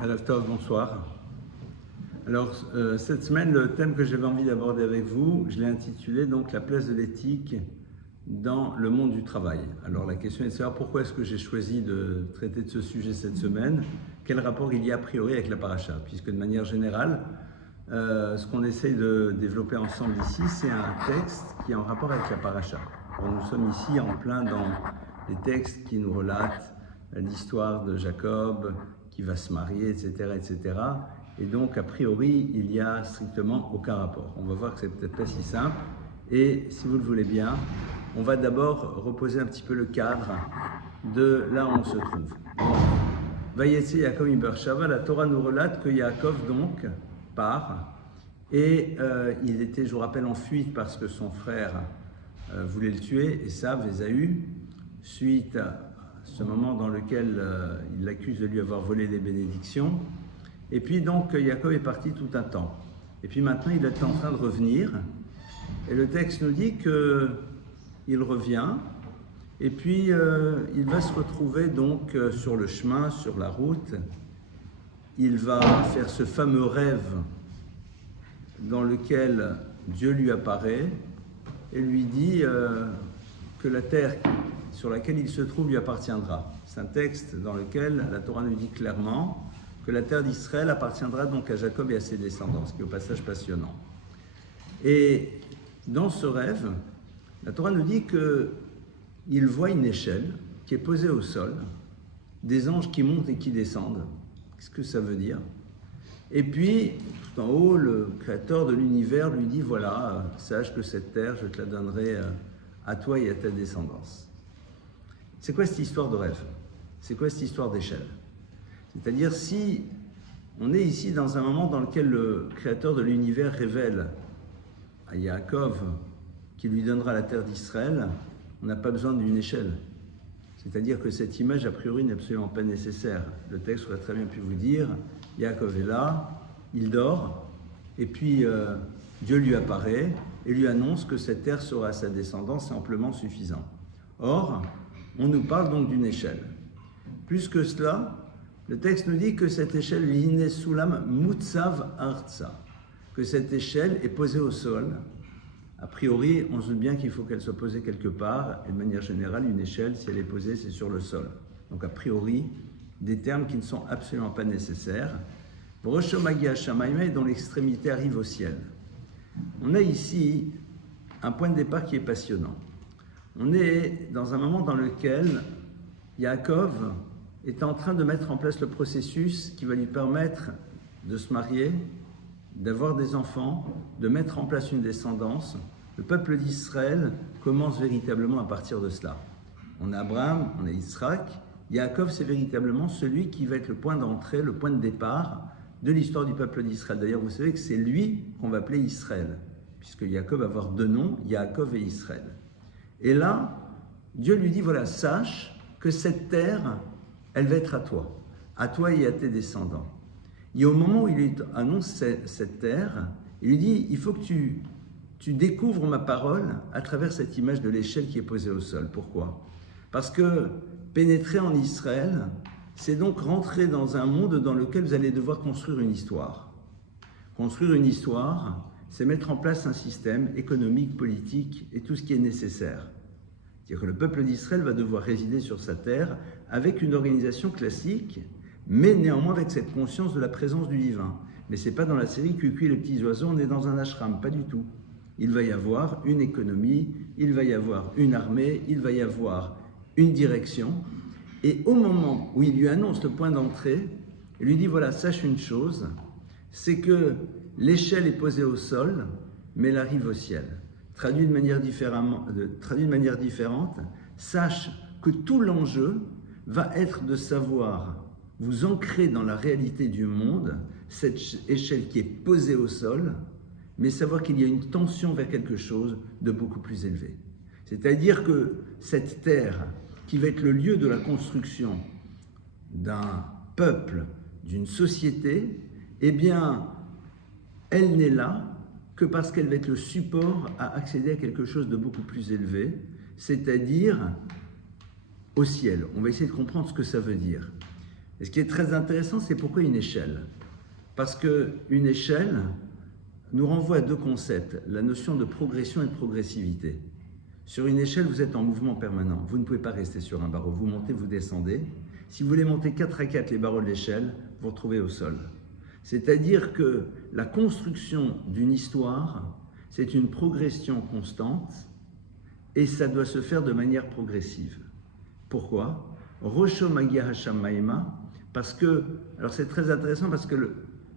Alav Tov, bonsoir. Alors, cette semaine, le thème que j'avais envie d'aborder avec vous, je l'ai intitulé donc la place de l'éthique dans le monde du travail. Alors, la question est de savoir pourquoi est-ce que j'ai choisi de traiter de ce sujet cette semaine, quel rapport il y a a priori avec la paracha, puisque de manière générale, ce qu'on essaye de développer ensemble ici, c'est un texte qui est en rapport avec la paracha. Alors, nous sommes ici en plein dans les textes qui nous relatent l'histoire de Jacob, qui va se marier, etc., etc. Et donc, a priori, il n'y a strictement aucun rapport. On va voir que c'est peut-être pas si simple. Et si vous le voulez bien, on va d'abord reposer un petit peu le cadre de là où on se trouve. Vayetze Yaakov Beersheva, la Torah nous relate que Yaakov donc part et il était, je vous rappelle, en fuite parce que son frère voulait le tuer, Esav, Ésaü, suite à ce moment dans lequel il l'accuse de lui avoir volé les bénédictions. Et puis donc Yaakov est parti tout un temps. Et puis maintenant il est en train de revenir. Et le texte nous dit qu'il revient. Et puis il va se retrouver donc sur le chemin, sur la route. Il va faire ce fameux rêve dans lequel Dieu lui apparaît et lui dit que la terre sur laquelle il se trouve lui appartiendra. C'est un texte dans lequel la Torah nous dit clairement que la terre d'Israël appartiendra donc à Jacob et à ses descendants, ce qui est au passage passionnant. Et dans ce rêve, la Torah nous dit qu'il voit une échelle qui est posée au sol, des anges qui montent et qui descendent. Qu'est-ce que ça veut dire? Et puis, tout en haut, le créateur de l'univers lui dit, voilà, sache que cette terre, je te la donnerai à toi et à ta descendance. C'est quoi cette histoire de rêve? C'est quoi cette histoire d'échelle? C'est-à-dire, si on est ici dans un moment dans lequel le créateur de l'univers révèle à Yaakov qu'il lui donnera la terre d'Israël, on n'a pas besoin d'une échelle. C'est-à-dire que cette image, a priori, n'est absolument pas nécessaire. Le texte aurait très bien pu vous dire, Yaakov est là, il dort, et puis Dieu lui apparaît et lui annonce que cette terre sera à sa descendance, c'est amplement suffisant. Or, on nous parle donc d'une échelle. Plus que cela, le texte nous dit que cette échelle, l'Ine Sulam Mutsav Artsa, que cette échelle est posée au sol. A priori, on se doute bien qu'il faut qu'elle soit posée quelque part, et de manière générale, une échelle, si elle est posée, c'est sur le sol. Donc a priori, des termes qui ne sont absolument pas nécessaires. Broshomagia Shamaïma, dont l'extrémité arrive au ciel. On a ici un point de départ qui est passionnant. On est dans un moment dans lequel Yaakov est en train de mettre en place le processus qui va lui permettre de se marier, d'avoir des enfants, de mettre en place une descendance. Le peuple d'Israël commence véritablement à partir de cela. On a Abraham, on a Isaac. Yaakov, c'est véritablement celui qui va être le point d'entrée, le point de départ de l'histoire du peuple d'Israël. D'ailleurs, vous savez que c'est lui qu'on va appeler Israël, puisque Yaakov va avoir deux noms, Yaakov et Israël. Et là, Dieu lui dit, voilà, sache que cette terre, elle va être à toi et à tes descendants. Et au moment où il lui annonce cette terre, il lui dit, il faut que tu découvres ma parole à travers cette image de l'échelle qui est posée au sol. Pourquoi? Parce que pénétrer en Israël, c'est donc rentrer dans un monde dans lequel vous allez devoir construire une histoire. Construire une histoire, c'est mettre en place un système économique, politique et tout ce qui est nécessaire. C'est-à-dire que le peuple d'Israël va devoir résider sur sa terre avec une organisation classique, mais néanmoins avec cette conscience de la présence du divin. Mais ce n'est pas dans la série Cuicui et les petits oiseaux, on est dans un ashram, pas du tout. Il va y avoir une économie, il va y avoir une armée, il va y avoir une direction. Et au moment où il lui annonce le point d'entrée, il lui dit, voilà, sache une chose, c'est que l'échelle est posée au sol, mais elle arrive au ciel. Traduit de manière différente, sache que tout l'enjeu va être de savoir vous ancrer dans la réalité du monde, cette échelle qui est posée au sol, mais savoir qu'il y a une tension vers quelque chose de beaucoup plus élevé. C'est-à-dire que cette terre, qui va être le lieu de la construction d'un peuple, d'une société, eh bien, elle n'est là que parce qu'elle va être le support à accéder à quelque chose de beaucoup plus élevé, c'est-à-dire au ciel. On va essayer de comprendre ce que ça veut dire. Et ce qui est très intéressant, c'est pourquoi une échelle. Parce qu'une échelle nous renvoie à deux concepts, la notion de progression et de progressivité. Sur une échelle, vous êtes en mouvement permanent. Vous ne pouvez pas rester sur un barreau. Vous montez, vous descendez. Si vous voulez monter 4 à 4 les barreaux de l'échelle, vous vous retrouvez au sol. C'est-à-dire que la construction d'une histoire, c'est une progression constante et ça doit se faire de manière progressive. Pourquoi? Rosho Magia Hasham Maïma, parce que, alors c'est très intéressant parce que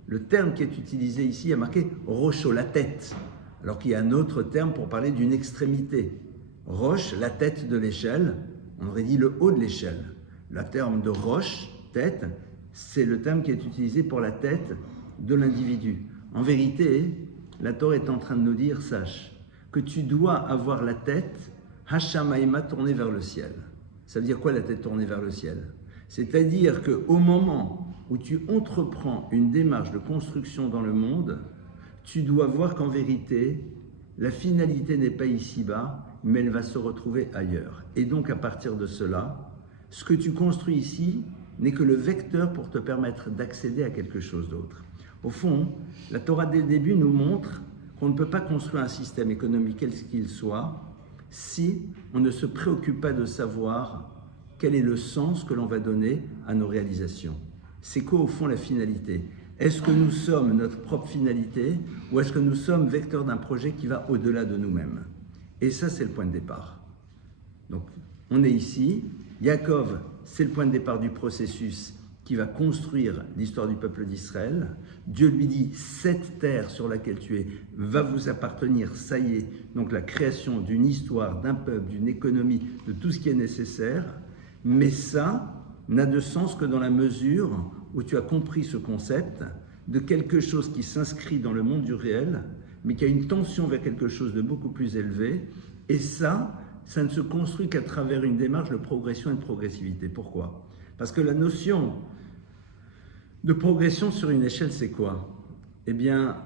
le terme qui est utilisé ici a marqué Rosho, la tête, alors qu'il y a un autre terme pour parler d'une extrémité. Roche, la tête de l'échelle, on aurait dit le haut de l'échelle. Le terme de roche, tête, c'est le terme qui est utilisé pour la tête de l'individu. En vérité, la Torah est en train de nous dire, sache, que tu dois avoir la tête Hashamaïma tournée vers le ciel. Ça veut dire quoi la tête tournée vers le ciel? C'est-à-dire qu'au moment où tu entreprends une démarche de construction dans le monde, tu dois voir qu'en vérité, la finalité n'est pas ici-bas, mais elle va se retrouver ailleurs. Et donc à partir de cela, ce que tu construis ici n'est que le vecteur pour te permettre d'accéder à quelque chose d'autre. Au fond, la Torah dès le début nous montre qu'on ne peut pas construire un système économique quel qu'il soit si on ne se préoccupe pas de savoir quel est le sens que l'on va donner à nos réalisations. C'est quoi au fond la finalité? Est-ce que nous sommes notre propre finalité ou est-ce que nous sommes vecteurs d'un projet qui va au-delà de nous-mêmes? Et ça, c'est le point de départ. Donc, on est ici. Yaakov, c'est le point de départ du processus qui va construire l'histoire du peuple d'Israël. Dieu lui dit, cette terre sur laquelle tu es va vous appartenir, ça y est. Donc la création d'une histoire, d'un peuple, d'une économie, de tout ce qui est nécessaire. Mais ça n'a de sens que dans la mesure où tu as compris ce concept de quelque chose qui s'inscrit dans le monde du réel, mais qui a une tension vers quelque chose de beaucoup plus élevé. Et ça ne se construit qu'à travers une démarche de progression et de progressivité. Pourquoi? Parce que la notion de progression sur une échelle, c'est quoi? Eh bien,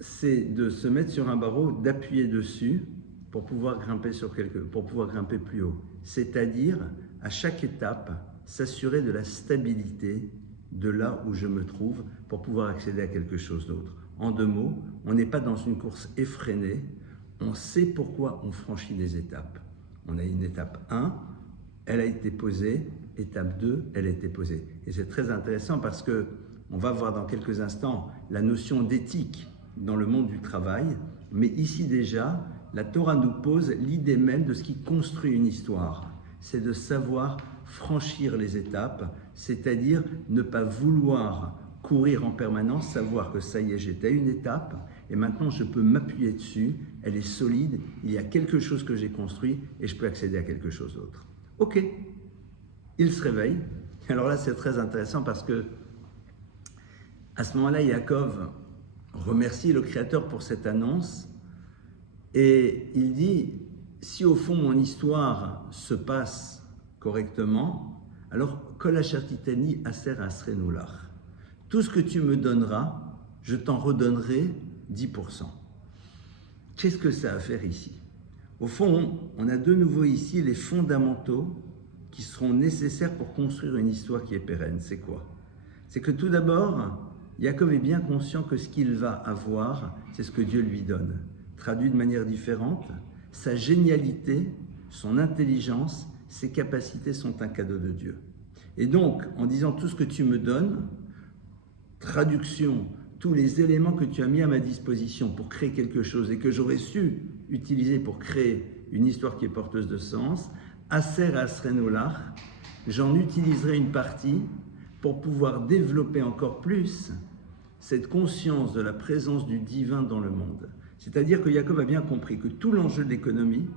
c'est de se mettre sur un barreau, d'appuyer dessus pour pouvoir grimper plus haut. C'est-à-dire, à chaque étape, s'assurer de la stabilité de là où je me trouve pour pouvoir accéder à quelque chose d'autre. En deux mots, on n'est pas dans une course effrénée, on sait pourquoi on franchit des étapes. On a une étape 1, elle a été posée, étape 2, elle a été posée. Et c'est très intéressant parce que on va voir dans quelques instants la notion d'éthique dans le monde du travail, mais ici déjà, la Torah nous pose l'idée même de ce qui construit une histoire. C'est de savoir franchir les étapes, c'est-à-dire ne pas vouloir courir en permanence, savoir que ça y est, j'étais à une étape et maintenant je peux m'appuyer dessus, elle est solide, il y a quelque chose que j'ai construit et je peux accéder à quelque chose d'autre. Ok, il se réveille. Alors là, c'est très intéressant parce que à ce moment-là, Yaakov remercie le Créateur pour cette annonce et il dit, si au fond mon histoire se passe correctement, alors Kol asher titani aser asrenulach. Tout ce que tu me donneras, je t'en redonnerai 10%. Qu'est-ce que ça a à faire ici? Au fond, on a de nouveau ici les fondamentaux qui seront nécessaires pour construire une histoire qui est pérenne. C'est quoi? C'est que tout d'abord, Yaakov est bien conscient que ce qu'il va avoir, c'est ce que Dieu lui donne. Traduit de manière différente, sa génialité, son intelligence, ses capacités sont un cadeau de Dieu. Et donc, en disant tout ce que tu me donnes, traduction, tous les éléments que tu as mis à ma disposition pour créer quelque chose et que j'aurais su utiliser pour créer une histoire qui est porteuse de sens, Aser Asrenulach, j'en utiliserai une partie pour pouvoir développer encore plus cette conscience de la présence du divin dans le monde. C'est-à-dire que Yaakov a bien compris que tout l'enjeu de l'économie,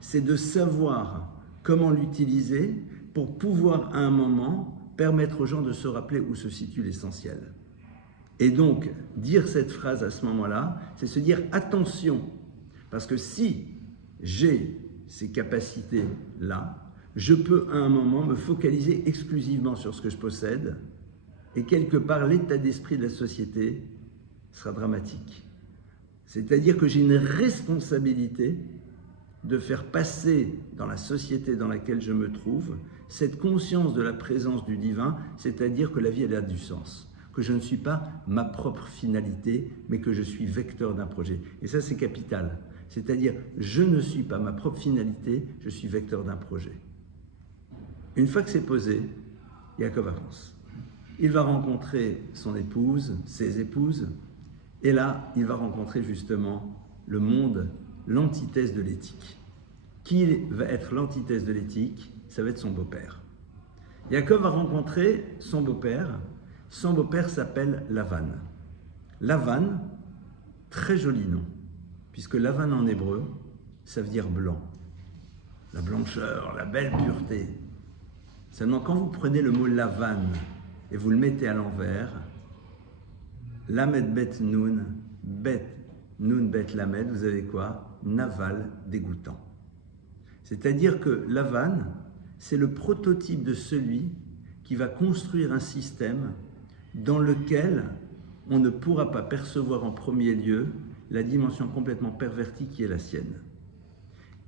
c'est de savoir comment l'utiliser pour pouvoir à un moment permettre aux gens de se rappeler où se situe l'essentiel. Et donc, dire cette phrase à ce moment-là, c'est se dire attention, parce que si j'ai ces capacités-là, je peux à un moment me focaliser exclusivement sur ce que je possède et quelque part l'état d'esprit de la société sera dramatique. C'est-à-dire que j'ai une responsabilité de faire passer dans la société dans laquelle je me trouve cette conscience de la présence du divin, c'est-à-dire que la vie, elle a du sens. Que je ne suis pas ma propre finalité, mais que je suis vecteur d'un projet. Et ça, c'est capital. C'est-à-dire, je ne suis pas ma propre finalité, je suis vecteur d'un projet. Une fois que c'est posé, Yaakov avance. Il va rencontrer son épouse, ses épouses, et là, il va rencontrer justement le monde, l'antithèse de l'éthique. Qui va être l'antithèse de l'éthique? Ça va être son beau-père. Yaakov va rencontrer son beau-père. Son beau-père s'appelle Lavan. Lavan, très joli nom, puisque Lavan en hébreu, ça veut dire blanc. La blancheur, la belle pureté. Seulement, quand vous prenez le mot Lavan et vous le mettez à l'envers, Lamed bet Nun, bet Lamed, vous avez quoi? Naval dégoûtant. C'est-à-dire que Lavan, c'est le prototype de celui qui va construire un système dans lequel on ne pourra pas percevoir en premier lieu la dimension complètement pervertie qui est la sienne.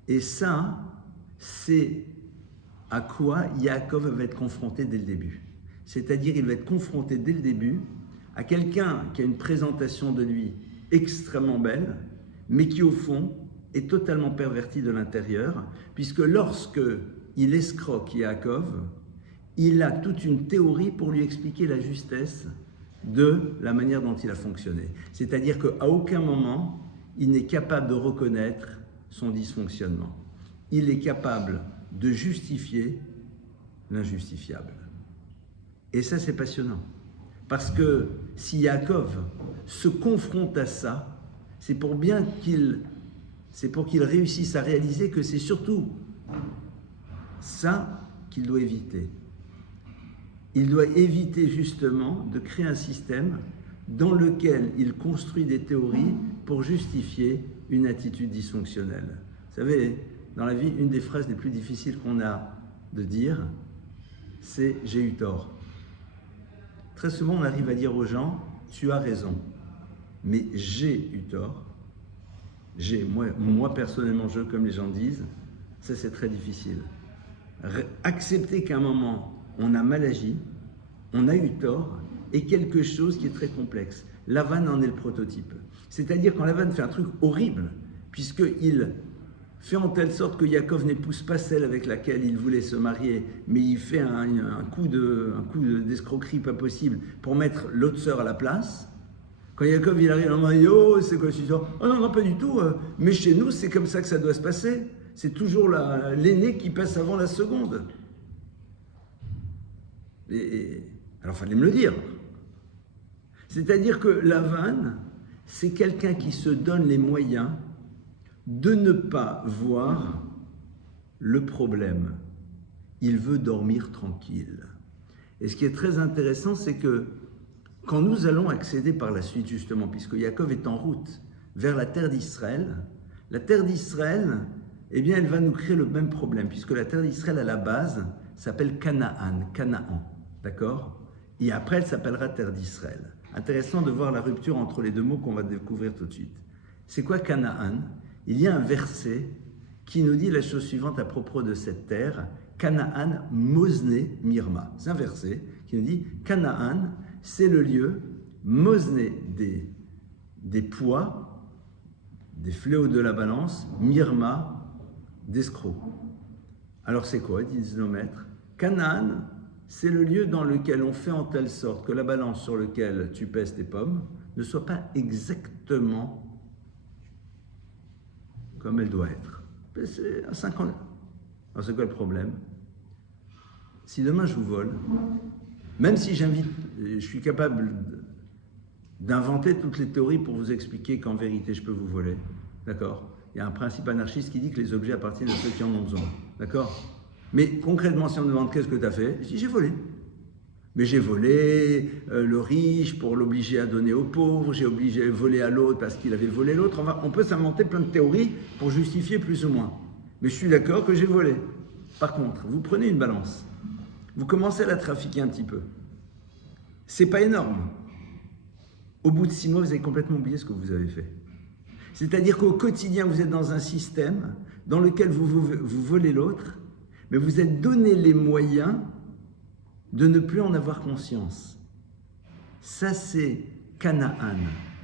Et ça, c'est à quoi Yaakov va être confronté dès le début. C'est-à-dire, il va être confronté dès le début à quelqu'un qui a une présentation de lui extrêmement belle, mais qui au fond est totalement perverti de l'intérieur, puisque lorsque il escroque Yaakov, il a toute une théorie pour lui expliquer la justesse de la manière dont il a fonctionné. C'est-à-dire qu'à aucun moment, il n'est capable de reconnaître son dysfonctionnement. Il est capable de justifier l'injustifiable. Et ça, c'est passionnant. Parce que si Yaakov se confronte à ça, c'est pour qu'il réussisse à réaliser que c'est surtout ça qu'il doit éviter. Il doit éviter justement de créer un système dans lequel il construit des théories pour justifier une attitude dysfonctionnelle. Vous savez, dans la vie, une des phrases les plus difficiles qu'on a de dire, c'est « j'ai eu tort ». Très souvent, on arrive à dire aux gens « tu as raison », mais « j'ai eu tort ». Moi personnellement, comme les gens disent, ça c'est très difficile. Accepter qu'à un moment, on a mal agi, on a eu tort, est quelque chose qui est très complexe. Lavan en est le prototype. C'est-à-dire quand Lavan fait un truc horrible, puisqu'il fait en telle sorte que Yaakov n'épouse pas celle avec laquelle il voulait se marier, mais il fait un coup d'escroquerie pas possible pour mettre l'autre sœur à la place. Quand Yaakov il arrive, on dit « Oh, c'est quoi cette histoire ?»« Oh non, pas du tout, mais chez nous, c'est comme ça que ça doit se passer. C'est toujours l'aîné qui passe avant la seconde. » Alors, il fallait me le dire. C'est-à-dire que Lavan, c'est quelqu'un qui se donne les moyens de ne pas voir le problème. Il veut dormir tranquille. Et ce qui est très intéressant, c'est que quand nous allons accéder par la suite, justement, puisque Yaakov est en route vers la terre d'Israël, eh bien, elle va nous créer le même problème, puisque la terre d'Israël, à la base, s'appelle Canaan, d'accord? Et après, elle s'appellera terre d'Israël. Intéressant de voir la rupture entre les deux mots qu'on va découvrir tout de suite. C'est quoi Canaan? Il y a un verset qui nous dit la chose suivante à propos de cette terre, Canaan Mosné Mirma. C'est un verset qui nous dit Canaan, c'est le lieu, Mosné des poids, des fléaux de la balance, Mirma d'escrocs. Alors c'est quoi, disent nos maîtres? Canaan, c'est le lieu dans lequel on fait en telle sorte que la balance sur laquelle tu pèses tes pommes ne soit pas exactement comme elle doit être. C'est à 5 ans. Alors c'est quoi le problème? Si demain je vous vole, même si je suis capable d'inventer toutes les théories pour vous expliquer qu'en vérité je peux vous voler, d'accord? Il y a un principe anarchiste qui dit que les objets appartiennent à ceux qui en ont besoin, d'accord? Mais concrètement, si on me demande qu'est-ce que tu as fait, je dis j'ai volé. Mais j'ai volé le riche pour l'obliger à donner aux pauvres, j'ai obligé à voler à l'autre parce qu'il avait volé l'autre. On peut s'inventer plein de théories pour justifier plus ou moins. Mais je suis d'accord que j'ai volé. Par contre, vous prenez une balance, vous commencez à la trafiquer un petit peu. C'est pas énorme. Au bout de 6 mois, vous avez complètement oublié ce que vous avez fait. C'est-à-dire qu'au quotidien, vous êtes dans un système dans lequel vous volez l'autre, mais vous êtes donné les moyens de ne plus en avoir conscience. Ça, c'est Canaan.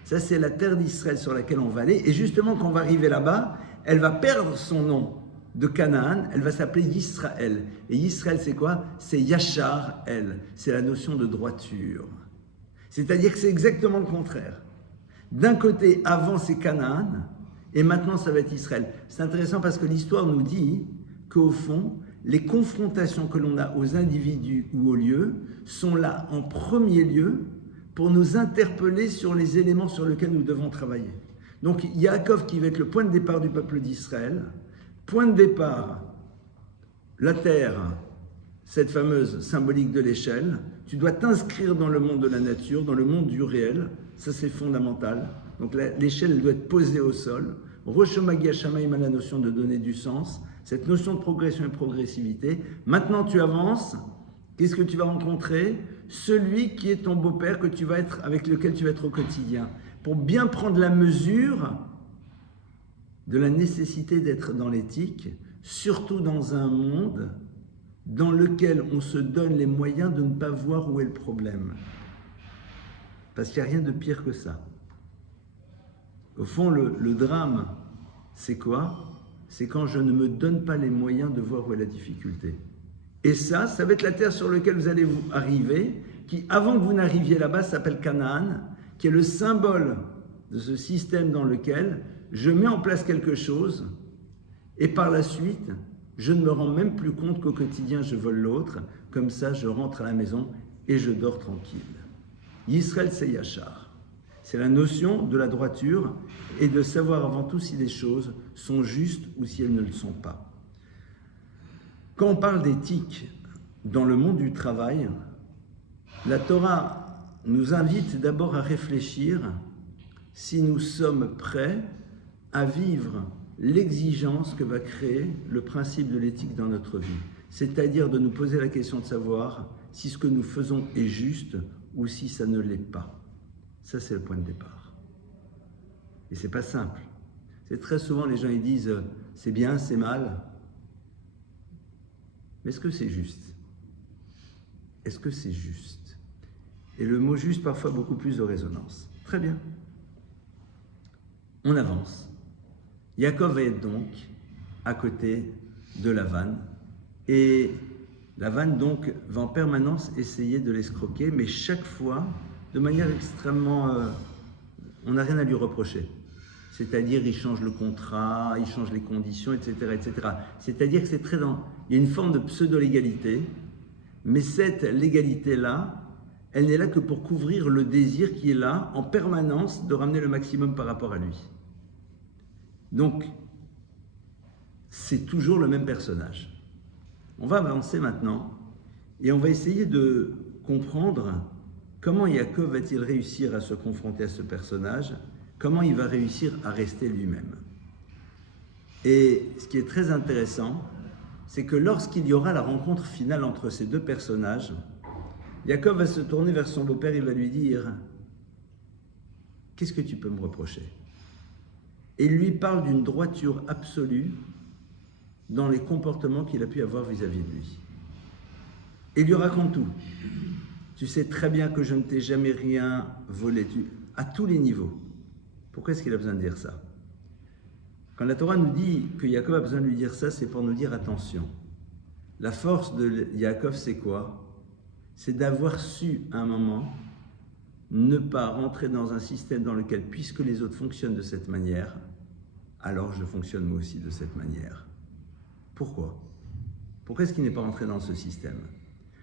Ça, c'est la terre d'Israël sur laquelle on va aller. Et justement, quand on va arriver là-bas, elle va perdre son nom de Canaan, elle va s'appeler Yisraël. Et Yisraël, c'est quoi? C'est Yachar, elle. C'est la notion de droiture. C'est-à-dire que c'est exactement le contraire. D'un côté, avant, c'est Canaan, et maintenant, ça va être Israël. C'est intéressant parce que l'histoire nous dit qu'au fond, les confrontations que l'on a aux individus ou aux lieux sont là en premier lieu pour nous interpeller sur les éléments sur lesquels nous devons travailler. Donc, Yaakov qui va être le point de départ du peuple d'Israël, point de départ, la terre, cette fameuse symbolique de l'échelle, tu dois t'inscrire dans le monde de la nature, dans le monde du réel, ça c'est fondamental. Donc l'échelle elle doit être posée au sol. Rosh Magia Shamaim a la notion de donner du sens, cette notion de progression et de progressivité. Maintenant tu avances, qu'est-ce que tu vas rencontrer? Celui qui est ton beau-père que tu vas être, avec lequel tu vas être au quotidien. Pour bien prendre la mesure de la nécessité d'être dans l'éthique, surtout dans un monde dans lequel on se donne les moyens de ne pas voir où est le problème. Parce qu'il n'y a rien de pire que ça. Au fond, le drame, c'est quoi? C'est quand je ne me donne pas les moyens de voir où est la difficulté. Et ça va être la terre sur laquelle vous allez vous arriver, qui, avant que vous n'arriviez là-bas, s'appelle Canaan, qui est le symbole de ce système dans lequel je mets en place quelque chose, et par la suite, je ne me rends même plus compte qu'au quotidien, je vole l'autre. Comme ça, je rentre à la maison et je dors tranquille. Yisraël, c'est Yachar. C'est la notion de la droiture et de savoir avant tout si les choses sont justes ou si elles ne le sont pas. Quand on parle d'éthique dans le monde du travail, la Torah nous invite d'abord à réfléchir si nous sommes prêts à vivre l'exigence que va créer le principe de l'éthique dans notre vie. C'est-à-dire de nous poser la question de savoir si ce que nous faisons est juste ou si ça ne l'est pas. Ça, c'est le point de départ. Et c'est pas simple. C'est très souvent, les gens ils disent c'est bien, c'est mal. Mais est-ce que c'est juste? Est-ce que c'est juste? Et le mot juste, parfois, beaucoup plus de résonance. Très bien. On avance. Yaakov va être donc à côté de Lavan. Et Lavan, donc, va en permanence essayer de l'escroquer, mais chaque fois, de manière extrêmement... on n'a rien à lui reprocher. C'est-à-dire, il change le contrat, il change les conditions, etc., etc. C'est-à-dire que c'est très dans... Il y a une forme de pseudo-légalité, mais cette légalité-là, elle n'est là que pour couvrir le désir qui est là, en permanence, de ramener le maximum par rapport à lui. Donc, c'est toujours le même personnage. On va avancer maintenant, et on va essayer de comprendre comment Yaakov va-t-il réussir à se confronter à ce personnage, comment il va réussir à rester lui-même. Et ce qui est très intéressant, c'est que lorsqu'il y aura la rencontre finale entre ces deux personnages, Yaakov va se tourner vers son beau-père et va lui dire « Qu'est-ce que tu peux me reprocher ?» Et il lui parle d'une droiture absolue dans les comportements qu'il a pu avoir vis-à-vis de lui. Et il lui raconte tout. Tu sais très bien que je ne t'ai jamais rien volé, à tous les niveaux. Pourquoi est-ce qu'il a besoin de dire ça? Quand la Torah nous dit que Yaakov a besoin de lui dire ça, c'est pour nous dire attention. La force de Yaakov, c'est quoi? C'est d'avoir su à un moment ne pas rentrer dans un système dans lequel, puisque les autres fonctionnent de cette manière, alors je fonctionne moi aussi de cette manière. Pourquoi? Pourquoi est-ce qu'il n'est pas rentré dans ce système?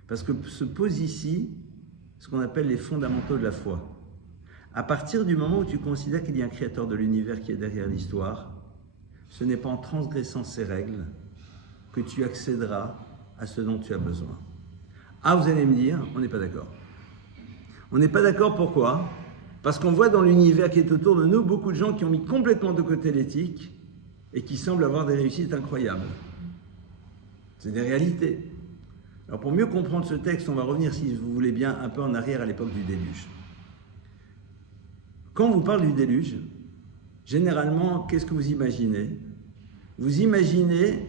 Parce que se pose ici ce qu'on appelle les fondamentaux de la foi. À partir du moment où tu considères qu'il y a un créateur de l'univers qui est derrière l'histoire, ce n'est pas en transgressant ces règles que tu accéderas à ce dont tu as besoin. Ah, vous allez me dire, on n'est pas d'accord. On n'est pas d'accord, pourquoi? Parce qu'on voit dans l'univers qui est autour de nous beaucoup de gens qui ont mis complètement de côté l'éthique et qui semblent avoir des réussites incroyables. C'est des réalités. Alors pour mieux comprendre ce texte, on va revenir, si vous voulez bien, un peu en arrière à l'époque du déluge. Quand on vous parle du déluge, généralement, qu'est-ce que vous imaginez? Vous imaginez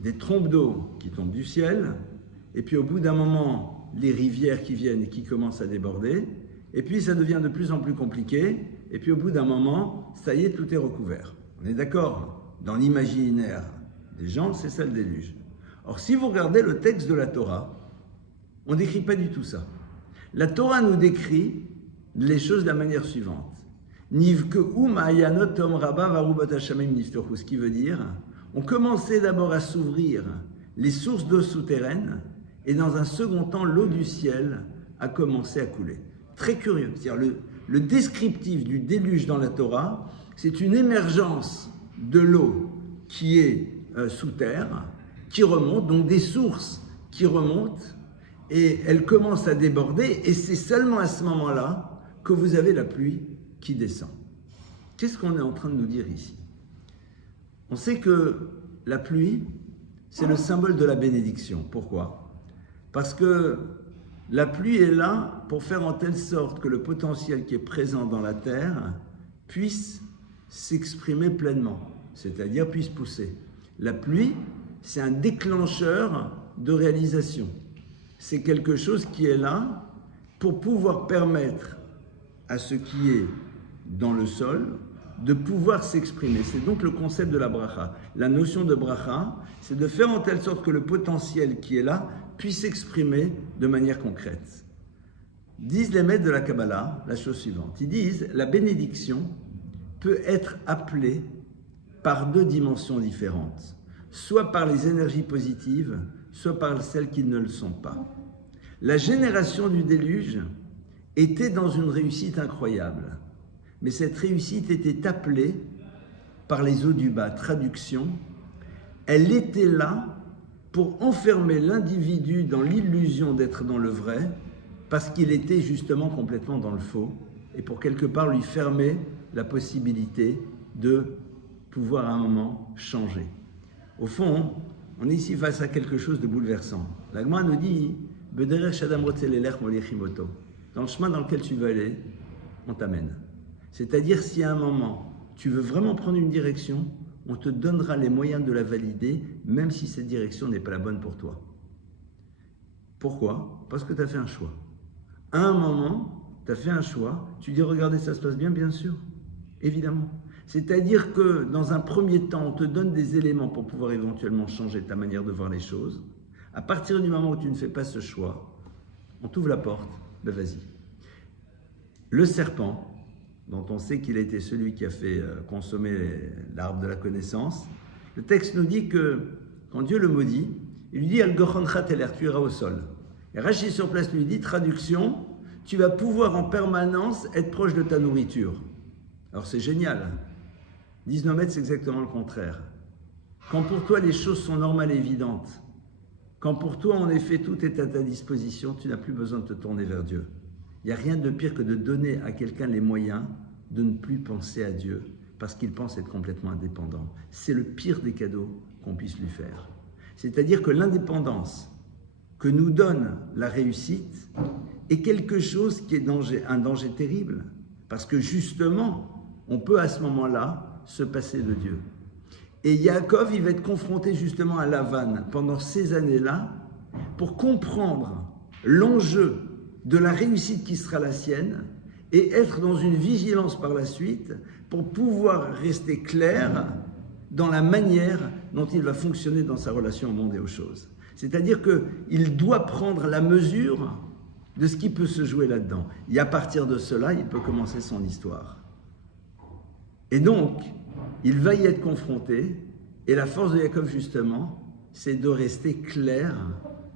des trompes d'eau qui tombent du ciel, et puis au bout d'un moment, les rivières qui viennent et qui commencent à déborder, et puis ça devient de plus en plus compliqué, et puis au bout d'un moment, ça y est, tout est recouvert. On est d'accord? Dans l'imaginaire des gens, c'est ça le déluge. Or, si vous regardez le texte de la Torah, on ne décrit pas du tout ça. La Torah nous décrit les choses de la manière suivante. Ce qui veut dire, on commençait d'abord à s'ouvrir les sources d'eau souterraines, et dans un second temps, l'eau du ciel a commencé à couler. Très curieux. C'est-à-dire le descriptif du déluge dans la Torah, c'est une émergence de l'eau qui est sous terre, qui remonte, donc des sources qui remontent, et elle commence à déborder, et c'est seulement à ce moment-là que vous avez la pluie qui descend. Qu'est-ce qu'on est en train de nous dire ici? On sait que la pluie, c'est le symbole de la bénédiction. Pourquoi? Parce que la pluie est là pour faire en telle sorte que le potentiel qui est présent dans la terre puisse s'exprimer pleinement, c'est-à-dire puisse pousser. La pluie, c'est un déclencheur de réalisation. C'est quelque chose qui est là pour pouvoir permettre à ce qui est dans le sol de pouvoir s'exprimer. C'est donc le concept de la bracha. La notion de bracha, c'est de faire en telle sorte que le potentiel qui est là puisse s'exprimer de manière concrète. Disent les maîtres de la Kabbalah la chose suivante. Ils disent la bénédiction peut être appelée par deux dimensions différentes, soit par les énergies positives, soit par celles qui ne le sont pas. La génération du déluge était dans une réussite incroyable, mais cette réussite était appelée par les eaux du bas. Traduction, elle était là pour enfermer l'individu dans l'illusion d'être dans le vrai, parce qu'il était justement complètement dans le faux, et pour quelque part lui fermer la possibilité de pouvoir à un moment changer. Au fond, on est ici face à quelque chose de bouleversant. La Gemara nous dit, dans le chemin dans lequel tu veux aller, on t'amène. C'est-à-dire, si à un moment, tu veux vraiment prendre une direction, on te donnera les moyens de la valider, même si cette direction n'est pas la bonne pour toi. Pourquoi? Parce que tu as fait un choix. À un moment, tu as fait un choix, tu dis, regardez, ça se passe bien, bien sûr, évidemment. C'est-à-dire que dans un premier temps, on te donne des éléments pour pouvoir éventuellement changer ta manière de voir les choses. À partir du moment où tu ne fais pas ce choix, on t'ouvre la porte, ben vas-y. Le serpent, dont on sait qu'il a été celui qui a fait consommer l'arbre de la connaissance, le texte nous dit que quand Dieu le maudit, il lui dit « Al-Gochoncha teler » tu iras au sol. Et Rachi sur place lui dit, traduction, tu vas pouvoir en permanence être proche de ta nourriture. Alors c'est génial. 19 mètres, c'est exactement le contraire. Quand pour toi les choses sont normales et évidentes, quand pour toi en effet tout est à ta disposition, tu n'as plus besoin de te tourner vers Dieu. Il n'y a rien de pire que de donner à quelqu'un les moyens de ne plus penser à Dieu parce qu'il pense être complètement indépendant. C'est le pire des cadeaux qu'on puisse lui faire. C'est-à-dire que l'indépendance que nous donne la réussite est quelque chose qui est un danger terrible parce que justement, on peut à ce moment-là se passer de Dieu. Et Yaakov, il va être confronté justement à Lavan pendant ces années-là pour comprendre l'enjeu de la réussite qui sera la sienne et être dans une vigilance par la suite pour pouvoir rester clair dans la manière dont il va fonctionner dans sa relation au monde et aux choses. C'est-à-dire qu'il doit prendre la mesure de ce qui peut se jouer là-dedans. Et à partir de cela, il peut commencer son histoire. Et donc, il va y être confronté, et la force de Yaakov, justement, c'est de rester clair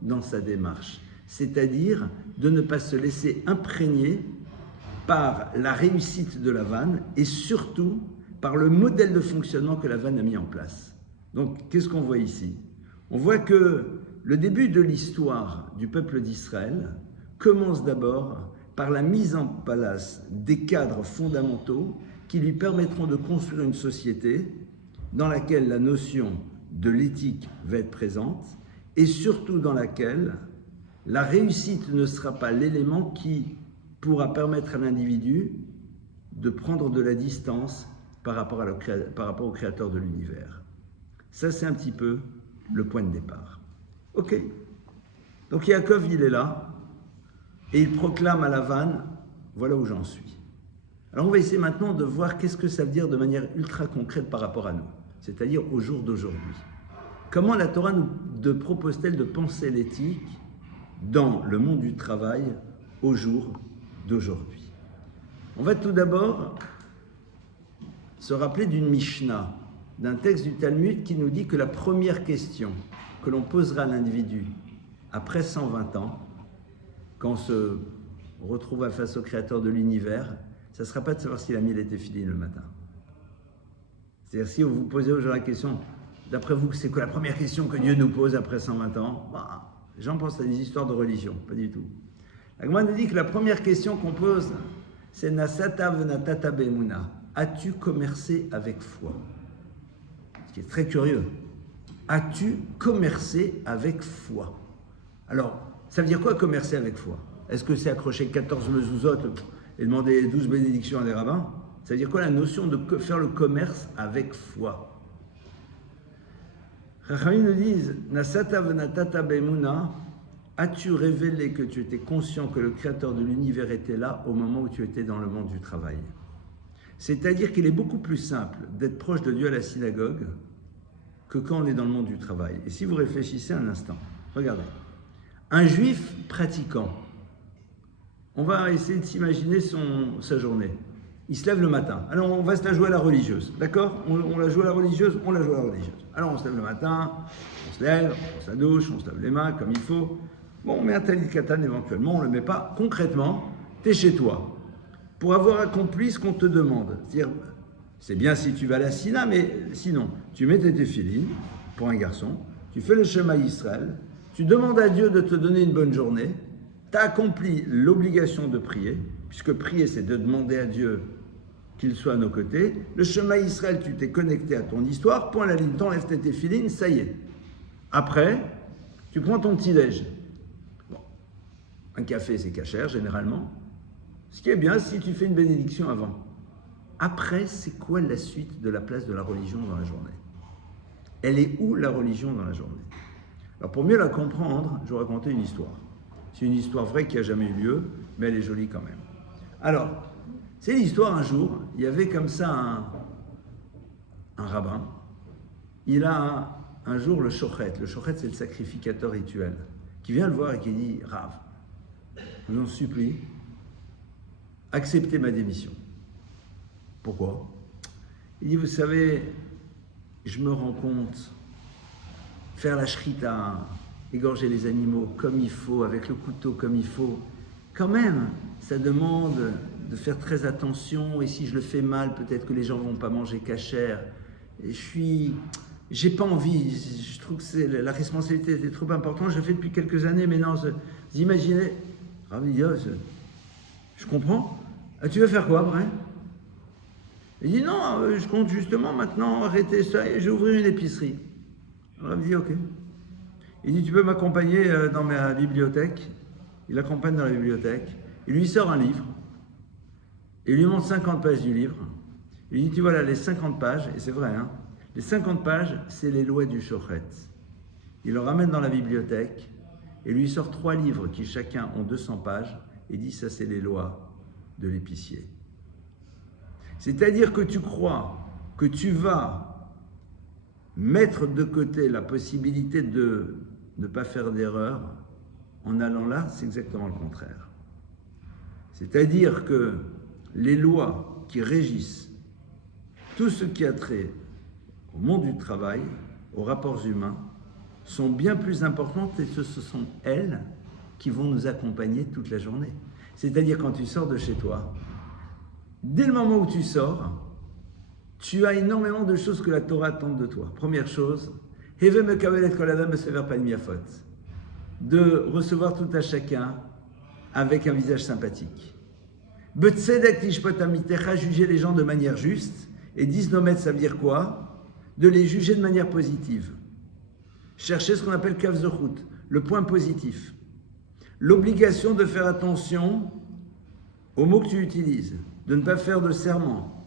dans sa démarche. C'est-à-dire de ne pas se laisser imprégner par la réussite de Lavan et surtout par le modèle de fonctionnement que Lavan a mis en place. Donc, qu'est-ce qu'on voit ici? On voit que le début de l'histoire du peuple d'Israël commence d'abord par la mise en place des cadres fondamentaux qui lui permettront de construire une société dans laquelle la notion de l'éthique va être présente et surtout dans laquelle la réussite ne sera pas l'élément qui pourra permettre à l'individu de prendre de la distance par rapport au créateur de l'univers. Ça, c'est un petit peu le point de départ. Ok. Donc Yaakov, il est là, et il proclame à Lavan, voilà où j'en suis. Alors on va essayer maintenant de voir qu'est-ce que ça veut dire de manière ultra concrète par rapport à nous, c'est-à-dire au jour d'aujourd'hui. Comment la Torah nous propose-t-elle de penser l'éthique dans le monde du travail au jour d'aujourd'hui? On va tout d'abord se rappeler d'une Mishnah, d'un texte du Talmud qui nous dit que la première question que l'on posera à l'individu après 120 ans, quand on se retrouve face au Créateur de l'univers, ça ne sera pas de savoir s'il a mis les téphilines le matin. C'est-à-dire, si vous vous posez aujourd'hui la question, d'après vous, c'est quoi la première question que Dieu nous pose après 120 ans? Les gens pensent à des histoires de religion, pas du tout. La Gemara nous dit que la première question qu'on pose, c'est Nasata venatata be'emuna. As-tu commercé avec foi? Ce qui est très curieux. As-tu commercé avec foi? Alors, ça veut dire quoi commercer avec foi? Est-ce que c'est accrocher 14 mezuzot et demander 12 bénédictions à des rabbins? Ça veut dire quoi la notion de faire le commerce avec foi? Chachamim nous disent, Nasata venatata be'emuna, as-tu révélé que tu étais conscient que le Créateur de l'univers était là au moment où tu étais dans le monde du travail? C'est-à-dire qu'il est beaucoup plus simple d'être proche de Dieu à la synagogue que quand on est dans le monde du travail. Et si vous réfléchissez un instant, regardez, un juif pratiquant, on va essayer de s'imaginer sa journée. Il se lève le matin. Alors on va se la jouer à la religieuse, d'accord? On la joue à la religieuse, on la joue à la religieuse. Alors on se lève le matin, on se lève, on se la douche, on se lave les mains comme il faut. Bon, on met un talit katan éventuellement, on ne le met pas. Concrètement, tu es chez toi pour avoir accompli ce qu'on te demande. C'est-à-dire, c'est bien si tu vas à la Sina, mais sinon, tu mets tes téphilines pour un garçon, tu fais le Shema Israël, tu demandes à Dieu de te donner une bonne journée, tu as accompli l'obligation de prier, puisque prier, c'est de demander à Dieu qu'il soit à nos côtés. Le Shema Israël, tu t'es connecté à ton histoire, point la ligne, t'enlèves tes téphilines, ça y est. Après, tu prends ton petit-déj. Bon, un café, c'est cachère, généralement. Ce qui est bien si tu fais une bénédiction avant. Après, c'est quoi la suite de la place de la religion dans la journée? Elle est où la religion dans la journée? Alors pour mieux la comprendre, je vais vous raconter une histoire. C'est une histoire vraie qui n'a jamais eu lieu, mais elle est jolie quand même. Alors, c'est l'histoire un jour, il y avait comme ça un rabbin. Il a un jour le shochet. Le shochet, c'est le sacrificateur rituel, qui vient le voir et qui dit, Rav, je vous en supplie, acceptez ma démission. Pourquoi? Il dit, vous savez, je me rends compte, faire la shrita, égorger les animaux comme il faut, avec le couteau comme il faut, quand même, ça demande de faire très attention, et si je le fais mal, peut-être que les gens ne vont pas manger cachère. Et j'ai pas envie, je trouve que la responsabilité était trop importante, je le fais depuis quelques années, mais non, vous imaginez, je comprends. Tu veux faire quoi après? Il dit non, je compte justement maintenant arrêter ça et je vais ouvrir une épicerie. Alors il me dit ok. Il dit tu peux m'accompagner dans ma bibliothèque. Il l'accompagne dans la bibliothèque. Il lui sort un livre. Il lui montre 50 pages du livre. Il lui dit tu vois là les 50 pages, et c'est vrai, hein, les 50 pages c'est les lois du shochet. Il le ramène dans la bibliothèque et lui sort 3 livres qui chacun ont 200 pages et dit ça c'est les lois de l'épicier. C'est-à-dire que tu crois que tu vas mettre de côté la possibilité de ne pas faire d'erreur en allant là, c'est exactement le contraire. C'est-à-dire que les lois qui régissent tout ce qui a trait au monde du travail, aux rapports humains, sont bien plus importantes et ce sont elles qui vont nous accompagner toute la journée. C'est-à-dire quand tu sors de chez toi, dès le moment où tu sors, tu as énormément de choses que la Torah attend de toi. Première chose, de recevoir tout à chacun avec un visage sympathique. Juger les gens de manière juste, et disnomet, ça veut dire quoi? De les juger de manière positive. Chercher ce qu'on appelle kav zechut, le point positif. L'obligation de faire attention aux mots que tu utilises, de ne pas faire de serment,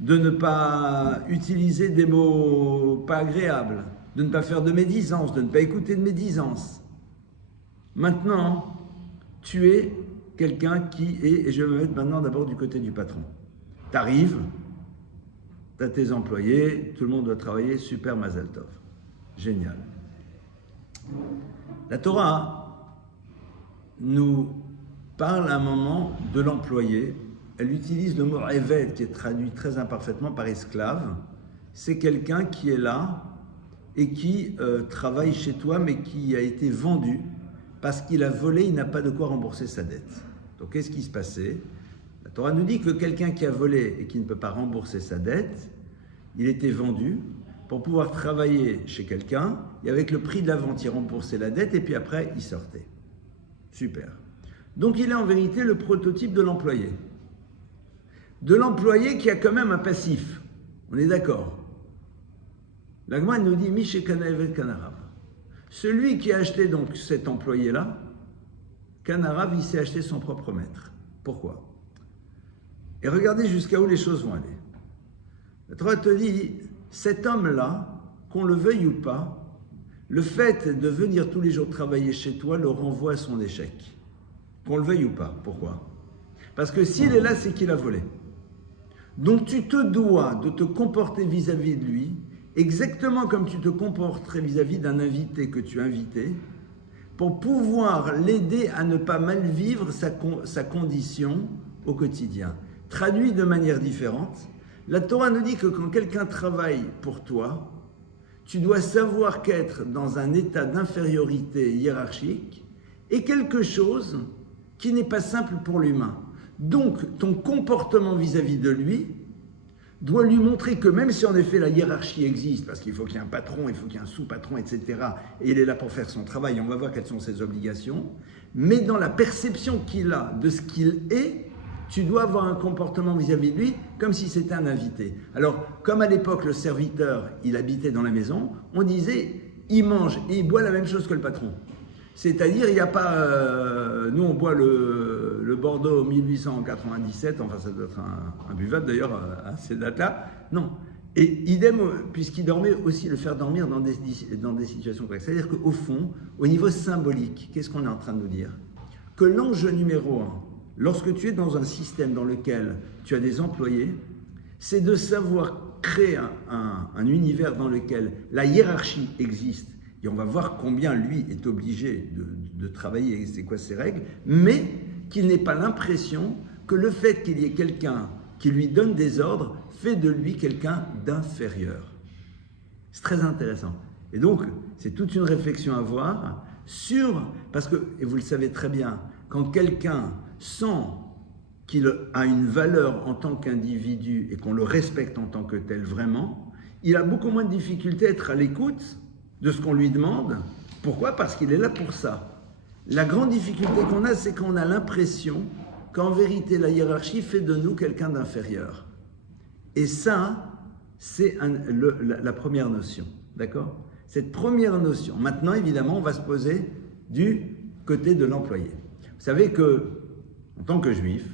de ne pas utiliser des mots pas agréables, de ne pas faire de médisance, de ne pas écouter de médisance. Maintenant, tu es quelqu'un qui est, et je vais me mettre maintenant d'abord du côté du patron. Tu arrives, tu as tes employés, tout le monde doit travailler, super Mazel Tov. Génial. La Torah nous parle à un moment de l'employé. Elle utilise le mot « eved » qui est traduit très imparfaitement par « esclave ». C'est quelqu'un qui est là et qui travaille chez toi, mais qui a été vendu parce qu'il a volé, il n'a pas de quoi rembourser sa dette. Donc qu'est-ce qui se passait? La Torah nous dit que quelqu'un qui a volé et qui ne peut pas rembourser sa dette, il était vendu pour pouvoir travailler chez quelqu'un, et avec le prix de la vente, il remboursait la dette, et puis après, il sortait. Super. Donc il est en vérité le prototype de l'employé. De l'employé qui a quand même un passif. On est d'accord? La Gemara nous dit, Miché Kana Eved Kanarav. Celui qui a acheté donc cet employé-là, Kanarav, il s'est acheté son propre maître. Pourquoi? Et regardez jusqu'à où les choses vont aller. La Torah te dit, cet homme-là, qu'on le veuille ou pas, le fait de venir tous les jours travailler chez toi le renvoie à son échec. Qu'on le veuille ou pas. Pourquoi? Parce que s'il est là, c'est qu'il a volé. Donc tu te dois de te comporter vis-à-vis de lui, exactement comme tu te comporterais vis-à-vis d'un invité que tu as invité, pour pouvoir l'aider à ne pas mal vivre sa condition au quotidien. Traduit de manière différente, la Torah nous dit que quand quelqu'un travaille pour toi, tu dois savoir qu'être dans un état d'infériorité hiérarchique est quelque chose qui n'est pas simple pour l'humain. Donc, ton comportement vis-à-vis de lui doit lui montrer que même si en effet la hiérarchie existe, parce qu'il faut qu'il y ait un patron, il faut qu'il y ait un sous-patron, etc., et il est là pour faire son travail, on va voir quelles sont ses obligations, mais dans la perception qu'il a de ce qu'il est, tu dois avoir un comportement vis-à-vis de lui comme si c'était un invité. Alors, comme à l'époque, le serviteur, il habitait dans la maison, on disait, il mange et il boit la même chose que le patron. C'est-à-dire, il n'y a pas... nous, on boit le Bordeaux 1897, enfin, ça doit être un buvable d'ailleurs à ces dates-là. Non. Et idem, puisqu'il dormait aussi, le faire dormir dans des situations correctes. C'est-à-dire qu'au fond, au niveau symbolique, qu'est-ce qu'on est en train de nous dire? Que l'enjeu numéro 1, lorsque tu es dans un système dans lequel tu as des employés, c'est de savoir créer un univers dans lequel la hiérarchie existe, et on va voir combien lui est obligé de travailler, et c'est quoi ses règles, mais qu'il n'ait pas l'impression que le fait qu'il y ait quelqu'un qui lui donne des ordres fait de lui quelqu'un d'inférieur. C'est très intéressant. Et donc, c'est toute une réflexion à avoir sur, parce que, et vous le savez très bien, quand quelqu'un sent qu'il a une valeur en tant qu'individu et qu'on le respecte en tant que tel vraiment, il a beaucoup moins de difficulté à être à l'écoute de ce qu'on lui demande. Pourquoi? Parce qu'il est là pour ça. La grande difficulté qu'on a, c'est qu'on a l'impression qu'en vérité, la hiérarchie fait de nous quelqu'un d'inférieur. Et ça, c'est la première notion. D'accord? Cette première notion. Maintenant, évidemment, on va se poser du côté de l'employé. Vous savez que, en tant que juif,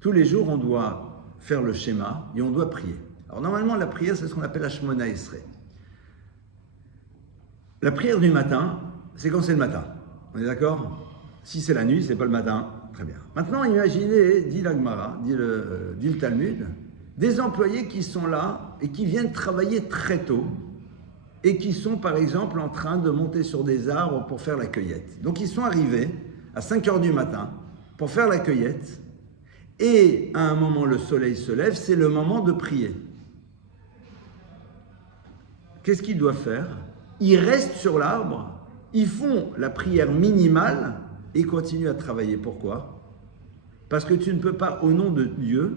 tous les jours, on doit faire le schéma et on doit prier. Alors, normalement, la prière, c'est ce qu'on appelle la Shemona Esrei. La prière du matin, c'est quand c'est le matin. On est d'accord? Si c'est la nuit, c'est pas le matin. Très bien. Maintenant, imaginez, dit la Gemara, dit le Talmud, des employés qui sont là et qui viennent travailler très tôt et qui sont, par exemple, en train de monter sur des arbres pour faire la cueillette. Donc, ils sont arrivés à 5 heures du matin pour faire la cueillette et à un moment, le soleil se lève, c'est le moment de prier. Qu'est-ce qu'ils doivent faire? Ils restent sur l'arbre, ils font la prière minimale et ils continuent à travailler. Pourquoi? Parce que tu ne peux pas, au nom de Dieu,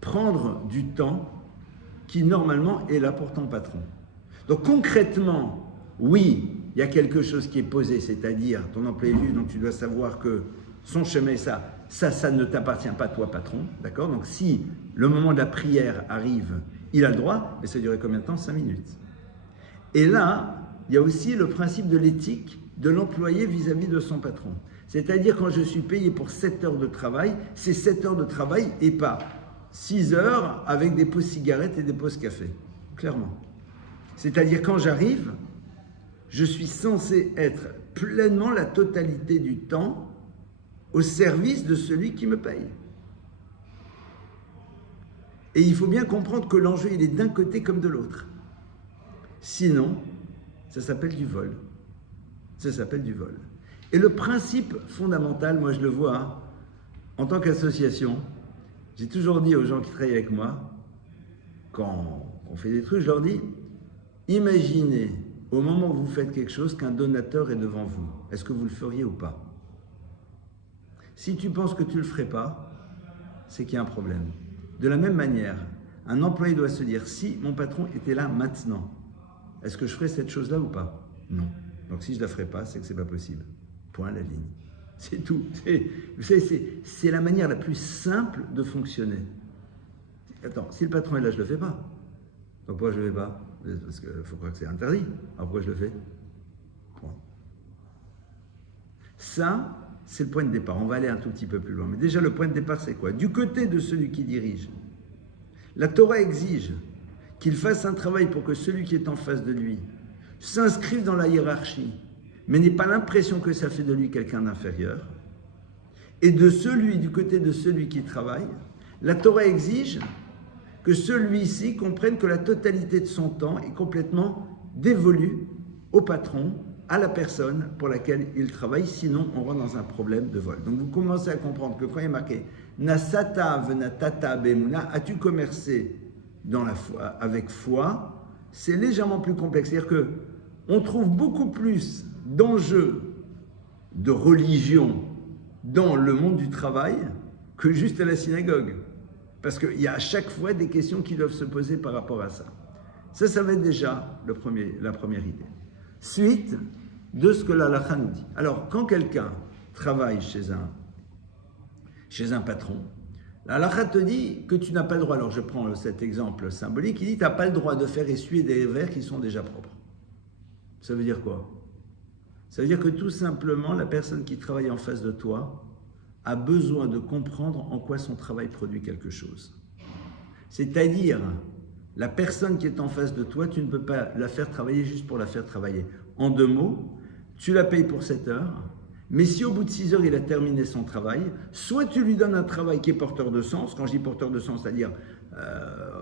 prendre du temps qui normalement est là pour ton patron. Donc concrètement, oui, il y a quelque chose qui est posé, c'est-à-dire ton employé juif, donc tu dois savoir que son chemin est ça ne t'appartient pas toi patron, d'accord? Donc si le moment de la prière arrive, il a le droit, mais ça durait combien de temps? 5 minutes. Et là, il y a aussi le principe de l'éthique de l'employé vis-à-vis de son patron. C'est-à-dire quand je suis payé pour 7 heures de travail, c'est 7 heures de travail et pas 6 heures avec des pauses cigarettes et des pauses café. Clairement. C'est-à-dire quand j'arrive, je suis censé être pleinement la totalité du temps au service de celui qui me paye. Et il faut bien comprendre que l'enjeu, il est d'un côté comme de l'autre. Sinon, ça s'appelle du vol. Ça s'appelle du vol. Et le principe fondamental, moi je le vois, en tant qu'association, j'ai toujours dit aux gens qui travaillent avec moi, quand on fait des trucs, je leur dis, imaginez au moment où vous faites quelque chose qu'un donateur est devant vous. Est-ce que vous le feriez ou pas? Si tu penses que tu ne le ferais pas, c'est qu'il y a un problème. De la même manière, un employé doit se dire, si mon patron était là maintenant, est-ce que je ferais cette chose-là ou pas? Non. Donc si je ne la ferais pas, c'est que ce n'est pas possible. Point à la ligne. C'est tout. C'est la manière la plus simple de fonctionner. Attends, si le patron est là, je ne le fais pas. Donc pourquoi je ne le fais pas? Parce qu'il faut croire que c'est interdit. Alors pourquoi je le fais? Point. Ça, c'est le point de départ. On va aller un tout petit peu plus loin. Mais déjà, le point de départ, c'est quoi? Du côté de celui qui dirige, la Torah exige qu'il fasse un travail pour que celui qui est en face de lui s'inscrive dans la hiérarchie, mais n'ait pas l'impression que ça fait de lui quelqu'un d'inférieur. Et du côté de celui qui travaille, la Torah exige que celui-ci comprenne que la totalité de son temps est complètement dévolue au patron, à la personne pour laquelle il travaille, sinon on rentre dans un problème de vol. Donc vous commencez à comprendre que quand il est marqué « Nasata venatata bemuna » as-tu commercé dans la foi, avec foi, c'est légèrement plus complexe. C'est-à-dire qu'on trouve beaucoup plus d'enjeux de religion dans le monde du travail que juste à la synagogue. Parce qu'il y a à chaque fois des questions qui doivent se poser par rapport à ça. Ça va être déjà la première idée. Suite de ce que la halakha nous dit. Alors, quand quelqu'un travaille chez un patron, la halakha te dit que tu n'as pas le droit. Alors, je prends cet exemple symbolique, il dit tu n'as pas le droit de faire essuyer des verres qui sont déjà propres. Ça veut dire quoi? Ça veut dire que tout simplement, la personne qui travaille en face de toi a besoin de comprendre en quoi son travail produit quelque chose. C'est-à-dire, la personne qui est en face de toi, tu ne peux pas la faire travailler juste pour la faire travailler. En 2 mots, tu la payes pour 7 heures, mais si au bout de 6 heures, il a terminé son travail, soit tu lui donnes un travail qui est porteur de sens, quand je dis porteur de sens, c'est-à-dire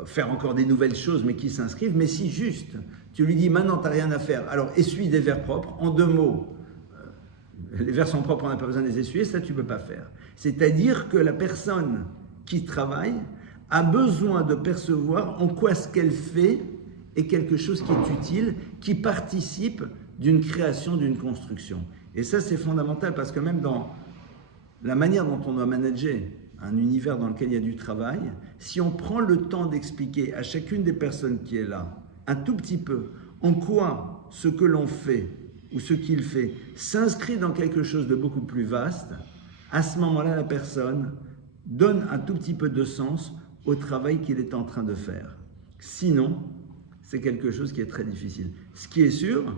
faire encore des nouvelles choses, mais qui s'inscrivent, mais si juste, tu lui dis maintenant, tu n'as rien à faire, alors essuie des verres propres, en 2 mots, les verres sont propres, on n'a pas besoin de les essuyer, ça tu ne peux pas faire. C'est-à-dire que la personne qui travaille a besoin de percevoir en quoi ce qu'elle fait est quelque chose qui est utile, qui participe d'une création, d'une construction. Et ça, c'est fondamental parce que même dans la manière dont on doit manager un univers dans lequel il y a du travail, si on prend le temps d'expliquer à chacune des personnes qui est là, un tout petit peu, en quoi ce que l'on fait ou ce qu'il fait s'inscrit dans quelque chose de beaucoup plus vaste, à ce moment-là, la personne donne un tout petit peu de sens au travail qu'il est en train de faire. Sinon, c'est quelque chose qui est très difficile. Ce qui est sûr,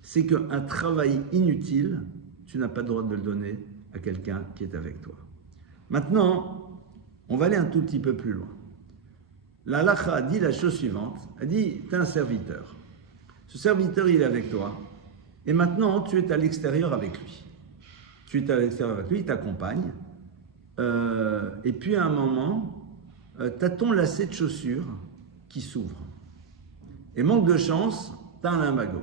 c'est qu'un travail inutile, tu n'as pas le droit de le donner à quelqu'un qui est avec toi. Maintenant, on va aller un tout petit peu plus loin. La halakha dit la chose suivante, elle dit, tu es un serviteur. Ce serviteur, il est avec toi, et maintenant, tu es à l'extérieur avec lui. Tu es à l'extérieur avec lui, il t'accompagne, et puis à un moment, tu as ton lacet de chaussures qui s'ouvre. Et manque de chance, tu as un limbago.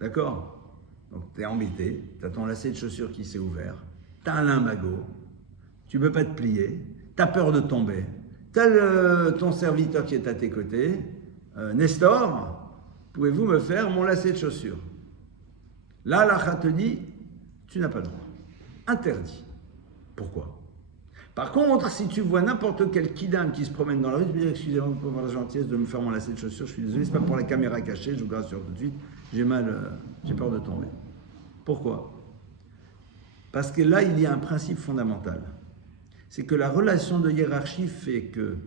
D'accord? Donc tu es embêté, tu as ton lacet de chaussures qui s'est ouvert, tu as un limbago, tu ne peux pas te plier, tu as peur de tomber, tu as ton serviteur qui est à tes côtés, Nestor, pouvez-vous me faire mon lacet de chaussures? Là, l'halakha te dit, tu n'as pas le droit. Interdit. Pourquoi? Par contre, si tu vois n'importe quel kidam qui se promène dans la rue, tu peux dire, excusez-moi, vous pouvez avoir la gentillesse de me faire mon lacet de chaussures, je suis désolé, c'est pas pour la caméra cachée, je vous rassure tout de suite, j'ai peur de tomber. Pourquoi? Parce que là, il y a un principe fondamental. C'est que la relation de hiérarchie fait que